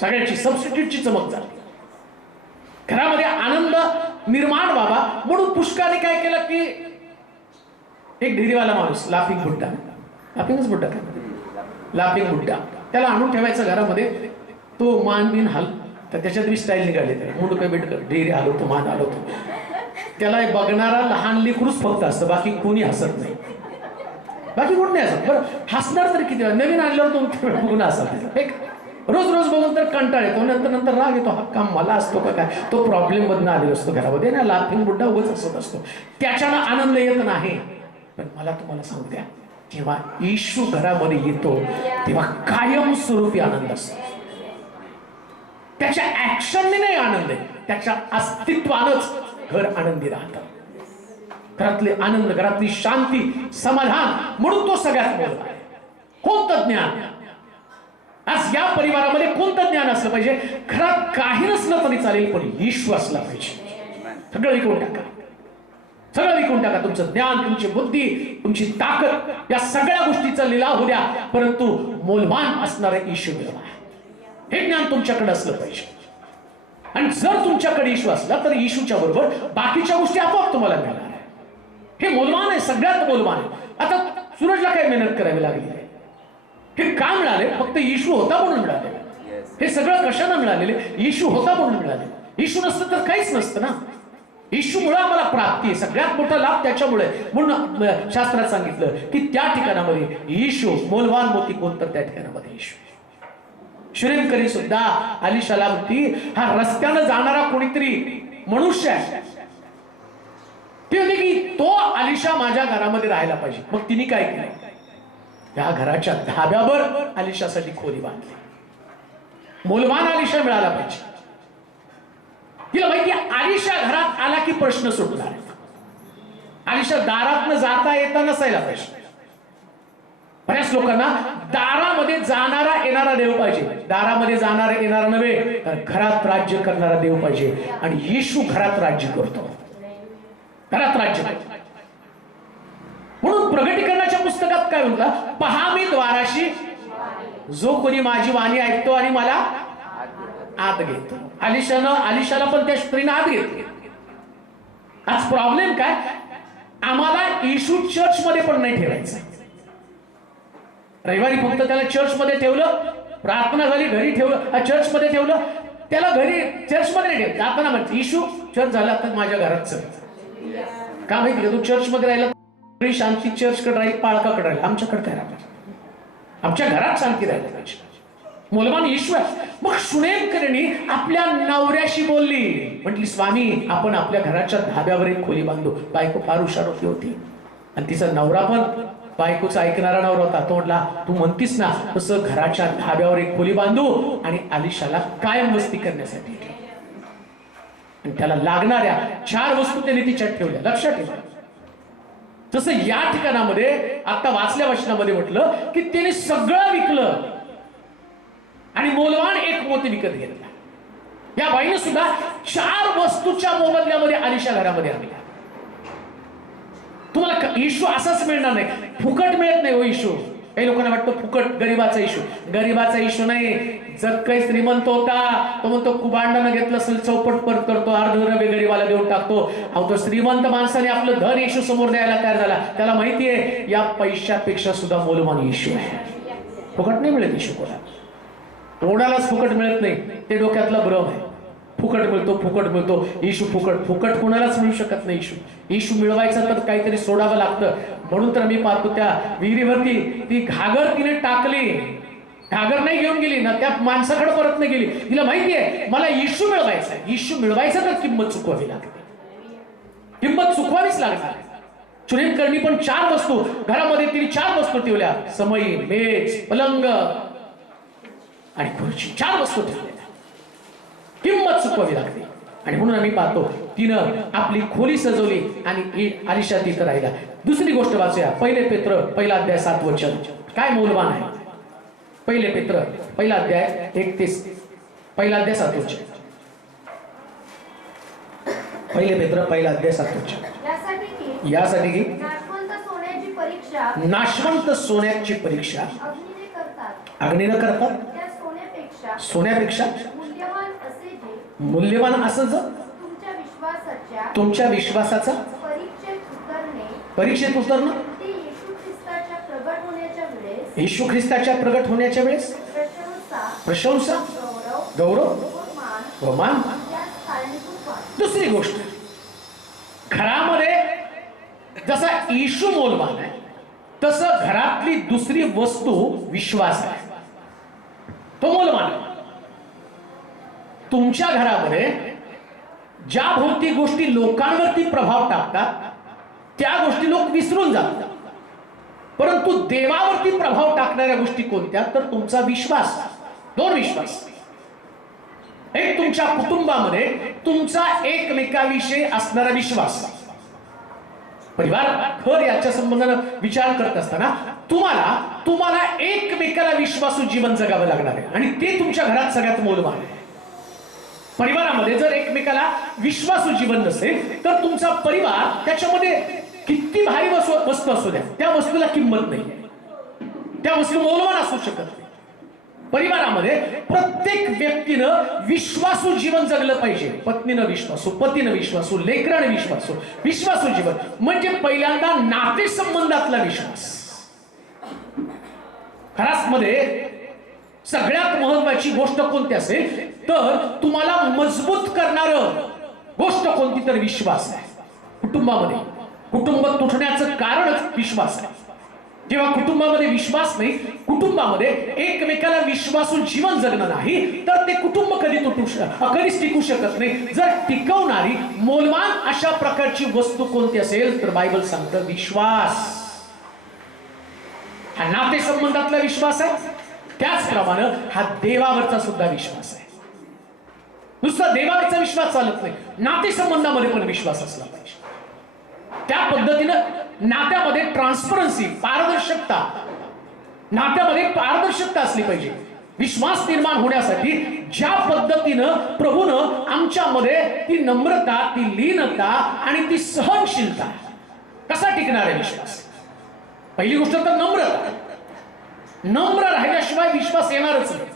सगळ्याची, सबस्टिट्यूटची चमक जाते. घरामध्ये आनंद निर्माण व्हावा म्हणून पुष्काने काय केलं की एक ढेरीवाला माणूस, लाफिंग बुड्डा, लाफिंगच बुड्डा काय, लाफिंग बुड्डा, त्याला आणून ठेवायचं घरामध्ये. तो मान बिन हाल, तर त्याच्यात मी स्टाईल निघाली. मुंड काय बेट ढेरी हलवतो, मान हलवतो. त्याला बघणारा लहान लेकरूच फक्त असतं, बाकी कोणी हसत नाही. बाकी कोण नाही हसत. बरं हसणार तरी किती वेळा? नवीन आणल्यावर तो बघून हसत. एक रोज रोज बघून तर कंटाळ येतो. नंतर राग येतो, हा काम मला असतो का काय? तो प्रॉब्लेम मधनं आलेला असतो घरामध्ये ना. लाफिंग बुड्डा उगाच असत असतो, त्याच्यानं आनंद येत नाही. पण मला तुम्हाला सांगू द्या, जेव्हा येशू घरामध्ये येतो तेव्हा कायमस्वरूपी आनंद असतो. त्याच्या ऍक्शनने नाही आनंद आहे, त्याच्या अस्तित्वानच घर आनंदी राहतं. घरातले आनंद, घरातली शांती, समाधान, म्हणून तो सगळ्यात मोठा आहे. कोणतं ज्ञान? आज या परिवारामध्ये कोणतं ज्ञान असलं पाहिजे? घरात काही नसलं तरी चालेल, पण येशू असला पाहिजे. सगळं विकून टाका, सगळं विकून टाका. तुमचं ज्ञान, तुमची बुद्धी, तुमची ताकद, या सगळ्या गोष्टीचा लिलाव होऊ द्या, परंतु मोलवान असणारं येशू मिळवा. हे ज्ञान तुमच्याकडे असलं पाहिजे. आणि जर तुमच्याकडे येशू असला तर येशूच्या बरोबर बाकीच्या गोष्टी आपोआप तुम्हाला मिळणार आहे. हे मोलवान आहे, सगळ्यात मोलवान आहे. आता सूरजला काय मेहनत करावी लागली आहे? हे का मिळाले? फक्त येशू होता म्हणून मिळाले. हे सगळं कशानं मिळालेले? येशू होता म्हणून मिळाले. येशू नसतं तर काहीच नसतं ना. येशूमुळे आम्हाला प्राप्ती आहे. सगळ्यात मोठा लाभ त्याच्यामुळे. म्हणून शास्त्रात सांगितलं की त्या ठिकाणामध्ये येशू, मोलवान मोती कोण तर त्या ठिकाणामध्ये येशू. श्रींकरी सुद्धा अलिशाला म्हणती, हा रस्त्यानं जाणारा कोणीतरी मनुष्य आहे. ती होती की तो अलिशा माझ्या घरामध्ये राहायला पाहिजे. मग तिने काय केलं? त्या घराच्या धाब्यावर आलिशासाठी खोली बांधली. मोलवान आलिशा मिळाला पाहिजे. तिला माहिती आलिशा घरात आला की प्रश्न सुटणार. आलिशा दारातनं जाता येता नसायला पाहिजे. बऱ्याच लोकांना दारामध्ये जाणारा येणारा देव पाहिजे. दारामध्ये जाणारा येणारा नव्हे, तर घरात राज्य करणारा देव पाहिजे. आणि येशू घरात राज्य करतो, घरात राज्य करतो. म्हणून प्रगटीकरणाच्या पुस्तकात काय म्हटलं, पहा मी द्वाराशी, जो कोणी माझी वाणी ऐकतो आणि मला आत घेतो. आलिशाला पण त्या स्त्रीने आत घेतली. आज प्रॉब्लेम काय, आम्हाला येशू चर्च मध्ये पण नाही ठेवायचं. रविवारी फक्त त्याला चर्च मध्ये ठेवलं, प्रार्थना झाली घरी ठेवलं, चर्च मध्ये ठेवलं, त्याला घरी चर्च मध्ये नाही ठेवलं. जाताना म्हणते येशू चर्च झाला तर माझ्या घरात चल. का माहिती का, तू चर्च मध्ये राहिला शांती चर्चकडे राहील, पाळकाकडे राहील. आमच्याकडे काय राहिलं, आमच्या घरात शांती राहिली पाहिजे. मोलवान येशू आहे. मग सुनेमकरणी आपल्या नवऱ्याशी बोलली, म्हटली स्वामी आपण आपल्या घराच्या धाब्यावर एक खोली बांधू. बायको फार हुशार होती आणि तिचा नवरा पण बायकोचा ऐकणारा नवरा होता. तो म्हटला तू म्हणतीस ना तसं घराच्या धाब्यावर एक खोली बांधू आणि आलिशाला कायम वस्ती करण्यासाठी. आणि त्याला लागणाऱ्या 4 वस्तू त्यांनी तिच्यात ठेवल्या. लक्षात ठेवा, जसं या ठिकाणामध्ये आता वाचल्या वचनामध्ये म्हटलं की त्याने सगळं विकलं आणि मोलवान एक मोती विकत घेतला. या बाईने सुद्धा 4 वस्तूच्या मोबदल्यामध्ये आलिशा घरामध्ये आणल्या. तुम्हाला येशू असाच मिळणार नाही, फुकट मिळत नाही हो येशू. काही लोकांना वाटतं फुकट गरीबाचा येशू. गरीबाचा येशू नाही. जर काही श्रीमंत होता तो म्हणतो कुभांडानं घेतलं असेल चौपट परत करतो, अर्धरबे गरीबाला देऊन टाकतो. अहो तो श्रीमंत माणसाने आपलं धन येशू समोर द्यायला तयार झाला. त्याला माहितीये या पैशापेक्षा सुद्धा मौल्यवान येशू आहे. फुकट नाही मिळत येशू कोणालाच फुकट मिळत नाही. ते डोक्यातला भ्रम आहे. फुकट मिळतो येशू फुकट कोणालाच मिळू शकत नाही. येशू मिळवायचं तर काहीतरी सोडावं लागतं. म्हणून तर मी पाहतो त्या विहिरीवरती ती घागर तिने टाकली, घागर नाही घेऊन गेली ना, त्या माणसाकडे परत नाही गेली. तिला माहितीये मला येशू मिळवायचा आहे. येशू मिळवायचं तर किंमत चुकवावी लागते, किंमत चुकवावीच लागणार. सुनेमकरणी पण 4 वस्तू घरामध्ये तिने 4 वस्तू ठेवल्या. समई, मेज, पलंग आणि खुर्ची. 4 वस्तू ठेवल्या, किंमत चुकवावी लागते. आणि म्हणून आम्ही पाहतो तिनं आपली खोली सजवली आणि आलिशा तिथं राहिला. दुसरी गोष्ट वाचूया, 1 पेत्र 1 अध्याय 7 वचन. काय मौल्यवान आहे. 1 पेत्र 1 अध्याय 1 ते 1 अध्याय 7 वचन. 1 पेत्र 1 अध्याय 7 वचन. यासाठी की नाशवंत सोन्याची परीक्षा अग्नीनं करतात, सोन्यापेक्षा मूल्यवान असं तुमच्या विश्वासाचा परीक्षेत उतरणं येशू ख्रिस्ताच्या प्रगट होण्याच्या वेळेस प्रशंसा, गौरव व मान. दुसरी गोष्ट, घरामध्ये जसा येशू मौल्यवान आहे तसं घरातली दुसरी वस्तू विश्वास आहे. तो मौल्यवान आहे. तुमच्या घरामध्ये ज्या भौतिक गोष्टी लोकांवरती प्रभाव टाकतात त्या गोष्टी लोक विसरून जातात, परंतु देवावरती प्रभाव टाकणाऱ्या गोष्टी कोणत्या, तर तुमचा विश्वास. 2 विश्वास. एक तुमच्या कुटुंबामध्ये तुमचा एकमेकाविषयी असणारा विश्वास. परिवार घर याच्या संबंधानं विचार करत असताना तुम्हाला एकमेकाला विश्वासू जीवन जगावं लागणार आहे आणि ते तुमच्या घरात सगळ्यात मौल्यवान आहे. परिवारामध्ये जर एकमेकाला विश्वासू जीवन नसेल तर तुमचा परिवार त्याच्यामध्ये किती भारी वस्तू असू द्या त्या वस्तूला किंमत नाही, त्या वस्तू मौल्यवान असू शकत नाही. परिवारामध्ये प्रत्येक व्यक्तीनं विश्वासू जीवन जगलं पाहिजे. पत्नीनं विश्वासू, पतीनं विश्वासू, लेकरानं विश्वासू जीवन. म्हणजे पहिल्यांदा नातेसंबंधातला विश्वास. घरामध्ये सगळ्यात महत्वाची गोष्ट कोणती असेल तर तुम्हाला मजबूत करणार गोष्ट कोणती तर विश्वास आहे. कुटुंबामध्ये कुटुंब तुटण्याचं कारणच विश्वास आहे. जेव्हा कुटुंबामध्ये विश्वास नाही, कुटुंबामध्ये एकमेकाला विश्वासू जीवन जगणं नाही तर ते कुटुंब कधीच टिकू शकत नाही. जर टिकवणारी मौल्यवान अशा प्रकारची वस्तू कोणती असेल तर बायबल सांगतं विश्वास. हा नातेसंबंधातला विश्वास आहे, त्याचप्रमाणे हा देवावरचा सुद्धा विश्वास आहे. नुसता देवावरचा विश्वास चालत नाही, नातेसंबंधामध्ये पण विश्वास असला पाहिजे. त्या पद्धतीनं नात्यामध्ये ट्रान्सपरन्सी, पारदर्शकता, नात्यामध्ये पारदर्शकता असली पाहिजे. विश्वास निर्माण होण्यासाठी ज्या पद्धतीनं प्रभूनं आमच्यामध्ये ती नम्रता, ती लीनता आणि ती सहनशीलता, कसा टिकणार आहे विश्वास? पहिली गोष्ट तर नम्रता. नम्र राहिल्याशिवाय विश्वास येणारच नाही.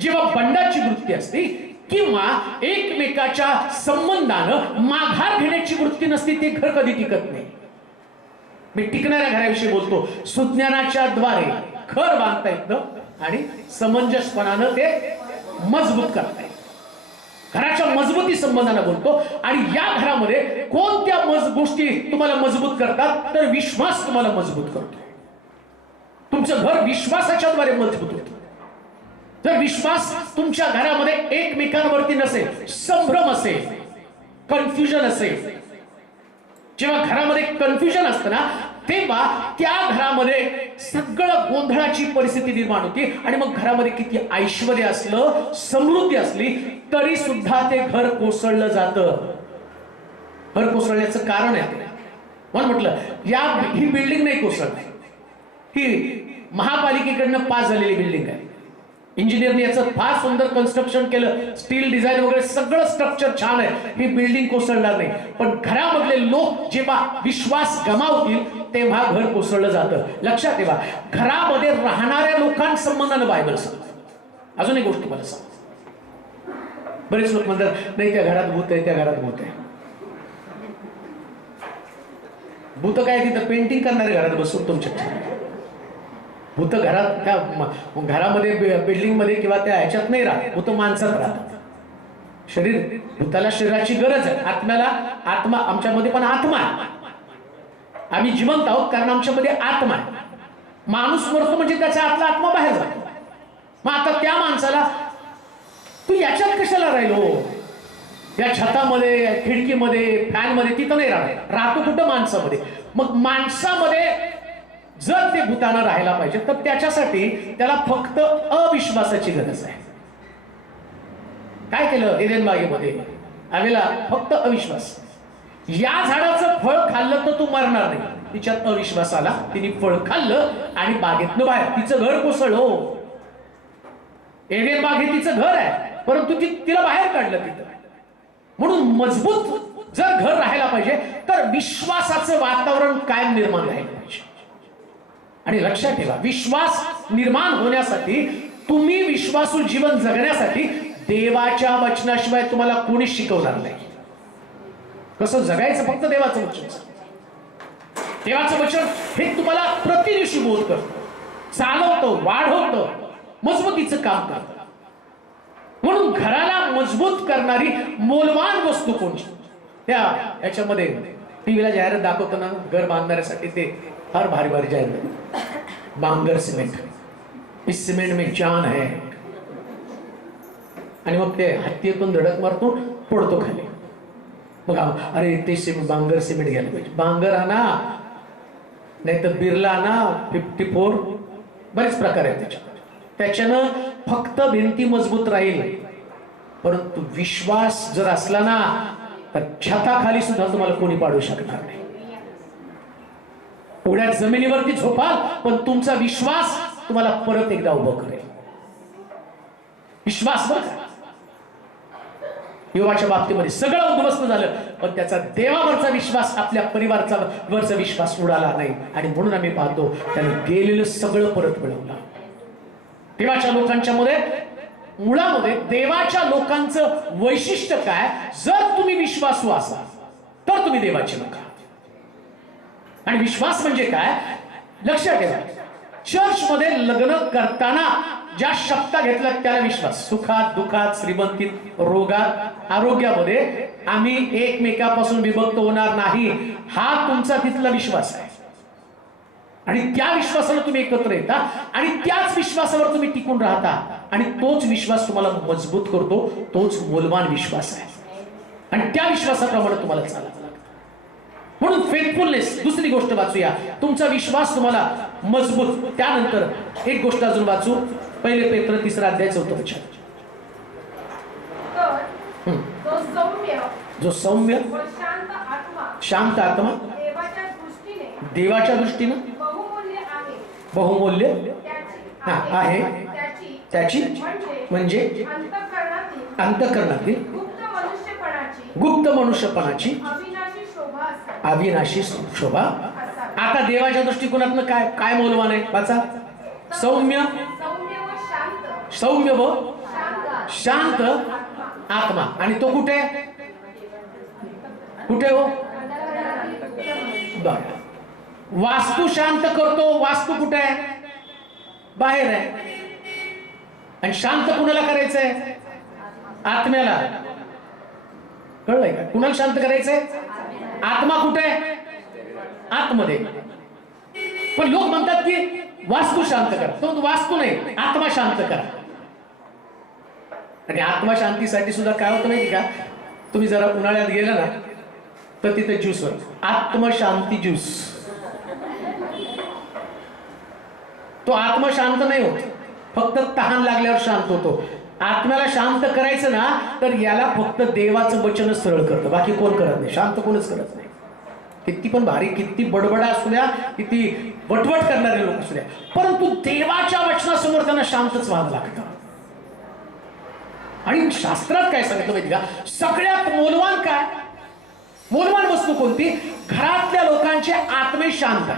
जेव्हा बंडाची वृत्ती असते किंवा एकमेकाच्या संबंधानं माघार घेण्याची वृत्ती नसते, ते घर कधी टिकत नाही. मी टिकणाऱ्या घराविषयी बोलतो. सुज्ञानाच्या द्वारे घर बांधता येतं आणि समंजसपणानं ते मजबूत करता येतं. घराच्या मजबूती संबंधानं बोलतो. आणि या घरामध्ये कोणत्या गोष्टी तुम्हाला मजबूत करतात? तर विश्वास तुम्हाला मजबूत करतो. तुमचं घर विश्वासाच्या द्वारे मजबूत होतं. जर विश्वास तुमच्या घरामध्ये एकमेकांवरती नसेल, संभ्रम असेल, कन्फ्युजन असेल, जेव्हा घरामध्ये कन्फ्युजन असतं ना, तेव्हा त्या घरामध्ये सगळं गोंधळाची परिस्थिती निर्माण होती. आणि मग घरामध्ये किती ऐश्वर्य असलं, समृद्धी असली, तरी सुद्धा ते घर कोसळलं जातं. घर कोसळण्याचं कारण आहे म्हणून म्हटलं, ही बिल्डिंग नाही कोसळली, ही महापालिकेकडनं पास झालेली बिल्डिंग आहे. इंजिनियरने याचं फार सुंदर कन्स्ट्रक्शन केलं, स्टील डिझाईन वगैरे सगळं स्ट्रक्चर छान आहे, ही बिल्डिंग कोसळणार नाही. पण घरामधले लोक जेव्हा विश्वास गमावतील तेव्हा घर कोसळलं जातं. लक्षात ठेवा, घरामध्ये राहणाऱ्या लोकांसंबंधानं बायबल सांगतं. अजून एक गोष्ट तुम्हाला सांग. बरेच लोक म्हणतात, नाही त्या घरात भूत आहे, त्या घरात भूत आहे. भूत काय? तिथं पेंटिंग करणारे घरात बसून तुमच्या भूत घरात, त्या घरामध्ये, बिल्डिंग मध्ये किंवा त्या ह्याच्यात नाही राहत. भूत माणसात राहतात. शरीर, भूताला शरीराची गरज आहे. आत्म्याला, आत्मा आमच्यामध्ये पण आत्मा आहे. आम्ही जिवंत आहोत कारण आमच्यामध्ये आत्मा आहे. माणूस मरतो म्हणजे त्याचा आतला आत्मा बाहेर जातो. मग आता त्या माणसाला तू याच्यात कशाला राहिलो, या छतामध्ये, खिडकीमध्ये, फॅन मध्ये, तिथं नाही राहतो कुठं? माणसामध्ये. मग माणसामध्ये जर ते भूतानं राहायला पाहिजे तर त्याच्यासाठी त्याला फक्त अविश्वासाची गरज आहे. काय केलं एदेन बागेमध्ये? हवेला फक्त अविश्वास. या झाडाचं फळ खाल्लं तर तू मरणार नाही. तिच्यात अविश्वास आला, तिने फळ खाल्लं आणि बागेतनं बाहेर, तिचं घर कोसळलं. एदेन बाग हे तिचं घर आहे, परंतु तिला बाहेर काढलं तिथं. म्हणून मजबूत जर घर राहायला पाहिजे तर विश्वासाचं वातावरण कायम निर्माण राहायला पाहिजे. आणि लक्षात ठेवा, विश्वास निर्माण होण्यासाठी, तुम्ही विश्वासू जीवन जगण्यासाठी देवाच्या वचनाशिवाय तुम्हाला कोणीच शिकवणार नाही. कसं जगायचं? फक्त देवाचं वचन. देवाचं वचन हे तुम्हाला प्रतिदिवशी बोध करतं, चालवतं, वाढवतं, मजबूतीचं काम करतं. म्हणून घराला मजबूत करणारी मोलवान वस्तू कोणती? त्या याच्यामध्ये टीव्हीला जाहिरात दाखवताना घर बांधणाऱ्यासाठी ते फार भारी भारी जाहिरात. बांगर सिमेंट, इस सिमेंट में जान है. आणि मग ते हत्तीतून धडक मारतो, पडतो खाली. मग अरे ते बांगर सिमेंट घ्यायला पाहिजे. बांगर आणा, नाही तर बिर्ला आणा, 54. बरेच प्रकार आहेत त्याच्यानं फक्त भिंती मजबूत राहील. परंतु विश्वास जर असला ना तर छताखाली सुद्धा तुम्हाला कोणी पाडू शकणार नाही. पुढ्या जमिनीवरती झोपाल पण तुमचा विश्वास तुम्हाला परत एकदा उभं करेल. विश्वास बघा, योबाच्या बाबतीमध्ये सगळं उद्ध्वस्त झालं पण त्याचा देवावरचा विश्वास, आपल्या परिवाराचा वरचा विश्वास उडाला नाही. आणि म्हणून आम्ही पाहतो त्याने गेलेलं सगळं परत मिळवलं. देवाच्या लोकांच्या मध्ये, मुळामध्ये देवाच्या लोकांचं वैशिष्ट्य काय? जर तुम्ही विश्वासू असाल तर तुम्ही देवाचे लोक आहात. आणि विश्वास म्हणजे काय? लक्षात ठेवा, चर्च मध्ये लग्न करताना ज्या शब्द घेतल्या त्याला विश्वास. सुखात, दुखात, श्रीमंतीत, रोगात, आरोग्यामध्ये आम्ही एकमेकापासून विभक्त होणार नाही, हा तुमचा तिथला विश्वास आहे. आणि त्या विश्वासाला तुम्ही एकत्र येता आणि त्याच विश्वासावर तुम्ही टिकून राहता. आणि तोच विश्वास तुम्हाला मजबूत करतो, तोच मूलवान विश्वास आहे. आणि त्या विश्वासाप्रमाणे तुम्हाला चालावं लागतं. म्हणून फेथफुलनेस. दुसरी गोष्ट वाचूया, तुमचा विश्वास तुम्हाला मजबूत. त्यानंतर एक गोष्ट अजून वाचू, पहिले पेत्र 3 अध्याय 4 वचन. तर जो सौम्य व शांत आत्मा देवाच्या दृष्टीने बहुमूल्य आहे, त्याची म्हणजे अंतःकरणातील गुप्त मनुष्यपणाची अविनाशी शोभा. आता देवाच्या दृष्टिकोनातून काय काय मौल्यवान आहे वाचा. सौम्य व शांत आत्मा. आणि तो कुठे कुठे हो. बरं, वास्तू शांत करतो. वास्तू कुठे आहे, बाहेर आहे. आणि शांत कुणाला करायचंय, आत्म्याला. कळलंय का, कुणाला शांत करायचंय, आत्मा कुठे, आतमध्ये. पण लोक म्हणतात की वास्तू शांत करा. तो वास्तू नाही, आत्मा शांत करा. आणि आत्मा शांतीसाठी सुद्धा काय होतं माहिती का, तुम्ही जरा उन्हाळ्यात गेला ना तर तिथे ज्यूस वर आत्मशांती ज्यूस. तो आत्मा शांत नाही होत, फक्त तहान लागल्यावर शांत होतो. आत्म्याला शांत करायचं ना तर याला फक्त देवाचं वचन सरळ करतं, बाकी कोण करत नाही. शांत कोणच करत नाही. किती पण भारी, किती बडबडा असू द्या, किती वटवट करणारे लोक असू द्या, परंतु देवाच्या वचनासमोर त्यांना शांतच व्हावं लागतं. आणि शास्त्रात काय सांगितलं माहिती का, सगळ्यात मौल्यवान काय, मौल्यवान वस्तू कोणती, घरातल्या लोकांचे आत्मे शांत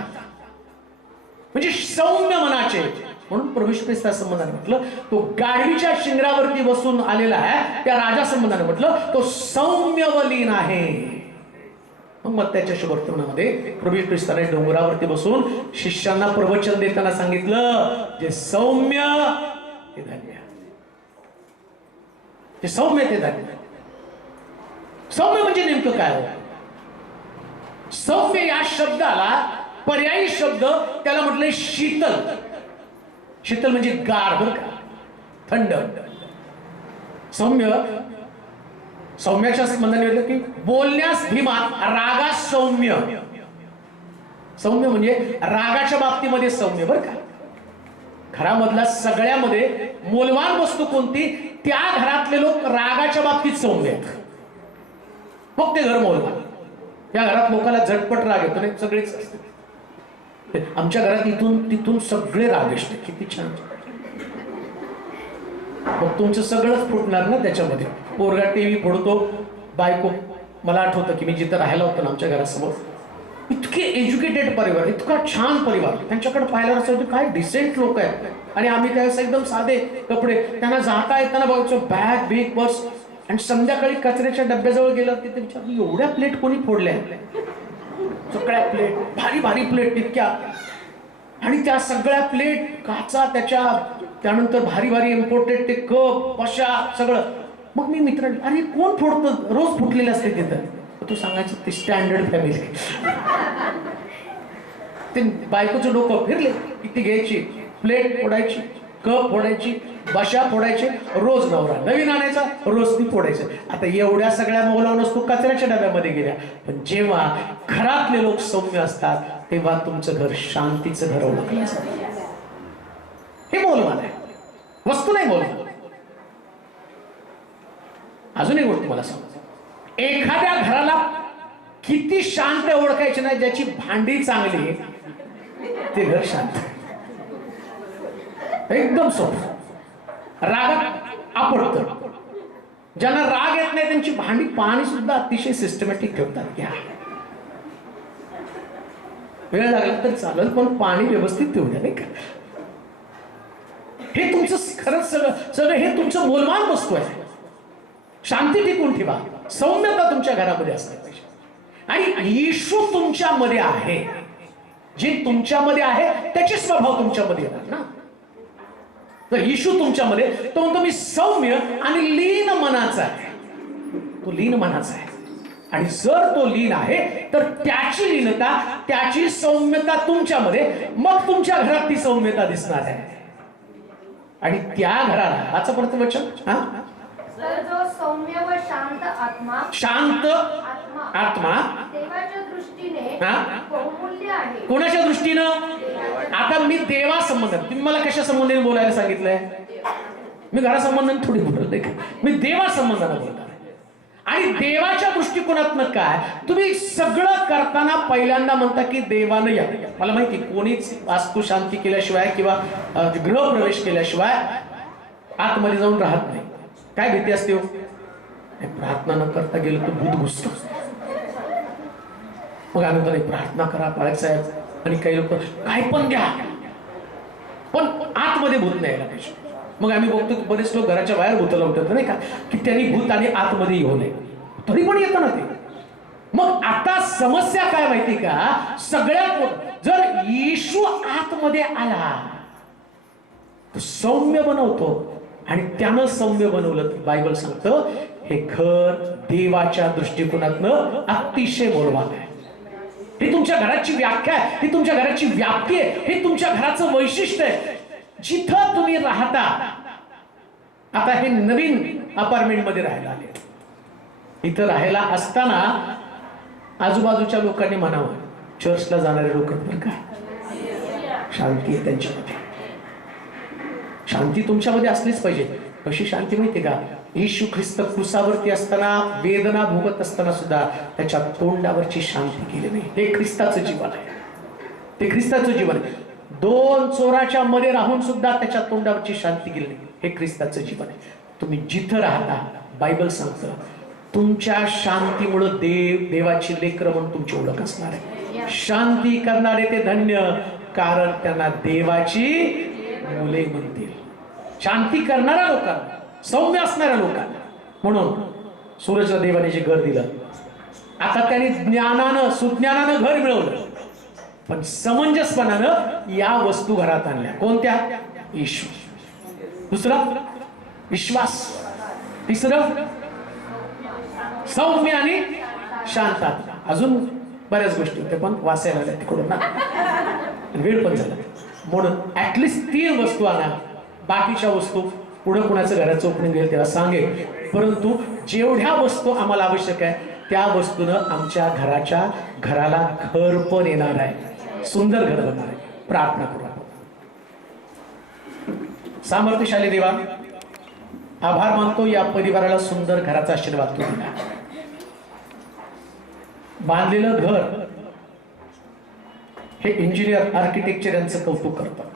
म्हणजे सौम्य मनाचे. म्हणून प्रभू ख्रिस्ता संबंधाने म्हटलं तो गाढवीच्या शिंगरावरती बसून आलेला आहे, त्या राजा संबंधाने म्हटलं तो सौम्य व लीन आहे. मग त्याच्या शुभवर्तमानामध्ये प्रभू ख्रिस्ताने डोंगरावरती बसून शिष्यांना प्रवचन देताना सांगितलं, जे सौम्य ते धन्य, जे सौम्य ते धन्य. सौम्य म्हणजे नेमकं काय हो, सौम्य या शब्दाला पर्यायी शब्द त्याला म्हटलंय शीतल. शीतल म्हणजे गार, बरं का, थंड. सौम्य, सौम्याच्या संबंधाने म्हटलं की बोलण्यास भीमा, रागास सौम्य. सौम्य म्हणजे रागाच्या बाबतीमध्ये सौम्य, बरं का. घरामधला सगळ्यामध्ये मौल्यवान वस्तू कोणती, त्या घरातले लोक रागाच्या बाबतीत सौम्य आहेत, मग ते घर मौल्यवान. या घरात लोकांना झटपट राग येतो नाही, सगळेच असते. आमच्या घरात इथून तिथून सगळे रागिष्ट, किती छान. मग तुमचं सगळंच फुटणार ना त्याच्यामध्ये. पोरगा टीव्ही फोडतो, बायको, मला आठवतं की मी जिथं राहायला होतो ना आमच्या घरासमोर, इतके एज्युकेटेड परिवार, इतका छान परिवार, त्यांच्याकडे पाहायला असं काय डिसेंट लोक आहेत. आणि आम्ही त्यावेळेस एकदम साधे कपडे, त्यांना जाता येताना बघायचो बॅग बिग पर्स. आणि संध्याकाळी कचऱ्याच्या डब्याजवळ गेलं तिथे विचार, एवढ्या प्लेट कोणी फोडल्या, सगळ्या प्लेट, भारी भारी प्लेट इतक्या. आणि त्या सगळ्या प्लेट काचा, त्यानंतर भारी भारी इम्पोर्टेड ते कप, पशा, सगळं. मग मी मित्रांनी, अरे कोण फोडतं, रोज फुटलेले असते तिथं. तू सांगायचं ते स्टँडर्ड फॅमिली. ते बायकोचं डोकं फिरले, किती घ्यायची, प्लेट फोडायची, कप फोडायची, बशा फोडायचे, रोज नवरा नवीन आणायचा, रोज ती फोडायचं. आता एवढ्या सगळ्या मौल्यवान वस्तू कचऱ्याच्या डब्यामध्ये गेल्या. पण जेव्हा घरातले लोक सौम्य असतात तेव्हा तुमचं घर शांतीचं घर ओळखलं जातं. हे मौल्यवान आहे, वस्तू नाही मौल्यवान. अजून एक गोष्ट मला सांग, एखाद्या घराला किती शांत ओळखायचे नाही, ज्याची भांडी चांगली ते घर शांत, एकदम सोपं. रागात आपडतं, ज्यांना राग येत नाही त्यांची भांडी पाणी सुद्धा अतिशय सिस्टमॅटिक ठेवतात. घ्या, वेळ लागला तर चालेल, पण पाणी व्यवस्थित ठेवू द्या, नाही का. हे तुमचं खरंच सगळं हे तुमचं मौल्यवान वस्तू आहे. शांती टिकून ठेवा, सौम्यता तुमच्या घरामध्ये असली पाहिजे. आणि येशू तुमच्यामध्ये आहे, जे तुमच्यामध्ये आहे त्याचे स्वभाव तुमच्यामध्ये येणार ना. तर येशू तुमच्यामध्ये, तो म्हणतो मी सौम्य आणि लीन मनाचा आहे. तो लीन मनाचा आहे. आणि जर तो लीन आहे तर त्याची लीनता, त्याची सौम्यता तुमच्यामध्ये, मग तुमच्या घरात ती सौम्यता दिसणार आहे. आणि त्या घराला, आजचं परत वचन, तर जो सौम्य व शांत आत्मा शांत आत्मा देवाच्या दृष्टीने हा? बहुमूल्य आहे. कोणाच्या दृष्टीनं? आता मी देवा संबंधात, तुम्ही मला कशा संबंधाने बोलायला सांगितलंय? मी घरा संबंधाने थोडी बोलत नाही, मी देवा संबंधाने बोलणार. आणि देवाच्या दृष्टिकोनातनं काय, तुम्ही सगळं करताना पहिल्यांदा म्हणता की देवानं या. मला माहिती कोणीच वास्तू शांती केल्याशिवाय किंवा गृहप्रवेश केल्याशिवाय आतमध्ये जाऊन राहत नाही. काय भीती असते हो? प्रार्थना न करता गेलं तर भूत घुसतं. मग आम्ही म्हणतो प्रार्थना करा पाळक साहेब, आणि काही लोक काय पण द्या पण आतमध्ये भूत नाही यायला पाहिजे. मग आम्ही बघतो की बरेच लोक घराच्या बाहेर भूत लावतात नाही का, की त्यांनी भूत आणि आतमध्ये येऊ नये, तरी पण येतं ना ते. मग आता समस्या काय माहिती का, सगळ्यात जर येशू आतमध्ये आला तर सौम्य बनवतो, आणि त्यानं सौम्य बनवलं तर बायबल सांगतं हे घर देवाच्या दृष्टिकोनातनं अतिशय मौल्यवान आहे. ही तुमच्या घराची व्याख्या आहे, ही तुमच्या घराची व्याप्ती आहे, हे तुमच्या घराचं वैशिष्ट्य आहे. जिथं तुम्ही राहता, आता हे नवीन अपार्टमेंट मध्ये राहायला आले, इथं राहायला असताना आजूबाजूच्या लोकांनी म्हणावं चर्चला जाणारे लोक काय शांती आहे त्यांच्यामध्ये. शांती तुमच्यामध्ये असलीच पाहिजे. कशी शांती माहिती का, येशू ख्रिस्त क्रुसावरती असताना वेदना भोगत असताना सुद्धा त्याच्या तोंडावरची शांती केली नाही. हे ख्रिस्ताचं जीवन आहे, ते ख्रिस्ताचं जीवन आहे. 2 चोराच्या मध्ये राहून सुद्धा त्याच्या तोंडावरची शांती केली नाही. हे ख्रिस्ताचं जीवन आहे. तुम्ही जिथं राहता, बायबल सांगतं तुमच्या शांतीमुळं देवाची लेकरं म्हणून तुमची ओळख असणार आहे. शांती करणारे ते धन्य, कारण त्यांना देवाची मुले म्हणतील. शांती करणाऱ्या लोकांना, सौम्य असणाऱ्या लोकांना. म्हणून सूरजला देवाने जे घर दिलं, आता त्यांनी ज्ञानानं सुज्ञानानं घर मिळवलं, पण समंजसपणानं या वस्तू घरात आणल्या. कोणत्या? येशू. दुसरं विश्वास, तिसरं सौम्य आणि शांत. अजून बऱ्याच गोष्टी होत्या पण वाचायला आल्या तिकडून ना, वेळ पण झाला. म्हणून ऍटलिस्ट 3 वस्तू आणा. बाकीच्या वस्तू पुढे कुणाचं घराचं ओपनिंग घेईल तेव्हा सांगेल, परंतु जेवढ्या वस्तू आम्हाला आवश्यक आहे त्या वस्तूनं आमच्या घराला घर पण येणार आहे, सुंदर घर बनणार आहे. प्रार्थना करू. सामर्थ्यशाली देवा, आभार मानतो या परिवाराला सुंदर घराचा आशीर्वाद तू दिला. बांधलेलं घर हे इंजिनियर आर्किटेक्चर यांचं कौतुक करतात,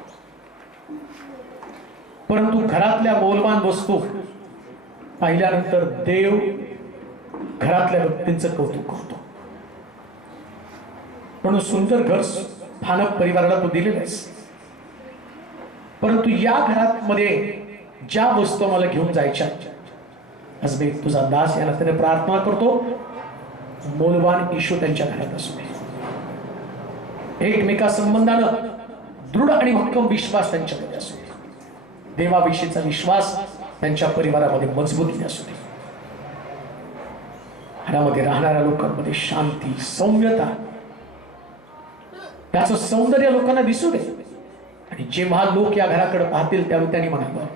परंतु घरातल्या मौल्यवान वस्तू पाहिल्यानंतर देव घरातल्या व्यक्तींचं कौतुक करतो. म्हणून सुंदर घर फानक परिवाराला तू दिलेलं आहेस, परंतु या घरात मध्ये ज्या वस्तू मला घेऊन जायच्या, आज मी तुझा दास याला त्याने प्रार्थना करतो मौल्यवान येशू त्यांच्या घरात असू दे. एकमेका संबंधानं दृढ आणि भक्कम विश्वास त्यांच्यामध्ये असू दे. देवाविषयीचा विश्वास त्यांच्या परिवारामध्ये मजबूतीने असू दे. घरामध्ये राहणाऱ्या लोकांमध्ये शांती, सौम्यता, त्याचं सौंदर्य लोकांना दिसू दे. आणि जेव्हा लोक या घराकडे पाहतील त्यावेळी त्यांनी म्हणावं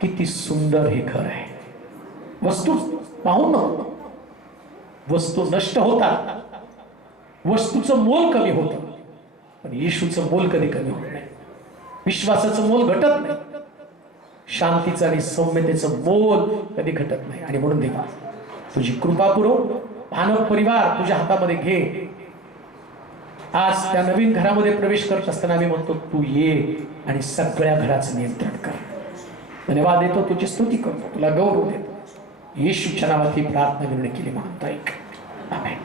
किती सुंदर हे घर आहे. वस्तू पाहून नको, वस्तू नष्ट होतात, वस्तूचं मोल कमी होतं, पण येशूचं मोल कधी कमी होत नाही. विश्वासाचं मोल घटत नाही, शांतीचं आणि सौम्यतेचं मोल कधी घटत नाही. आणि म्हणून देवा तुझी कृपा पुरव. मानव परिवार तुझ्या हातामध्ये घे. आज त्या नवीन घरामध्ये प्रवेश करत असताना आम्ही म्हणतो तू ये आणि सगळ्या घराचं नियंत्रण कर. धन्यवाद देतो, तुझी स्तुती करतो, तुला गौरव देतो. येशूच्या नावात ही प्रार्थना विनंती केली म्हणतो ऐक. आमेन.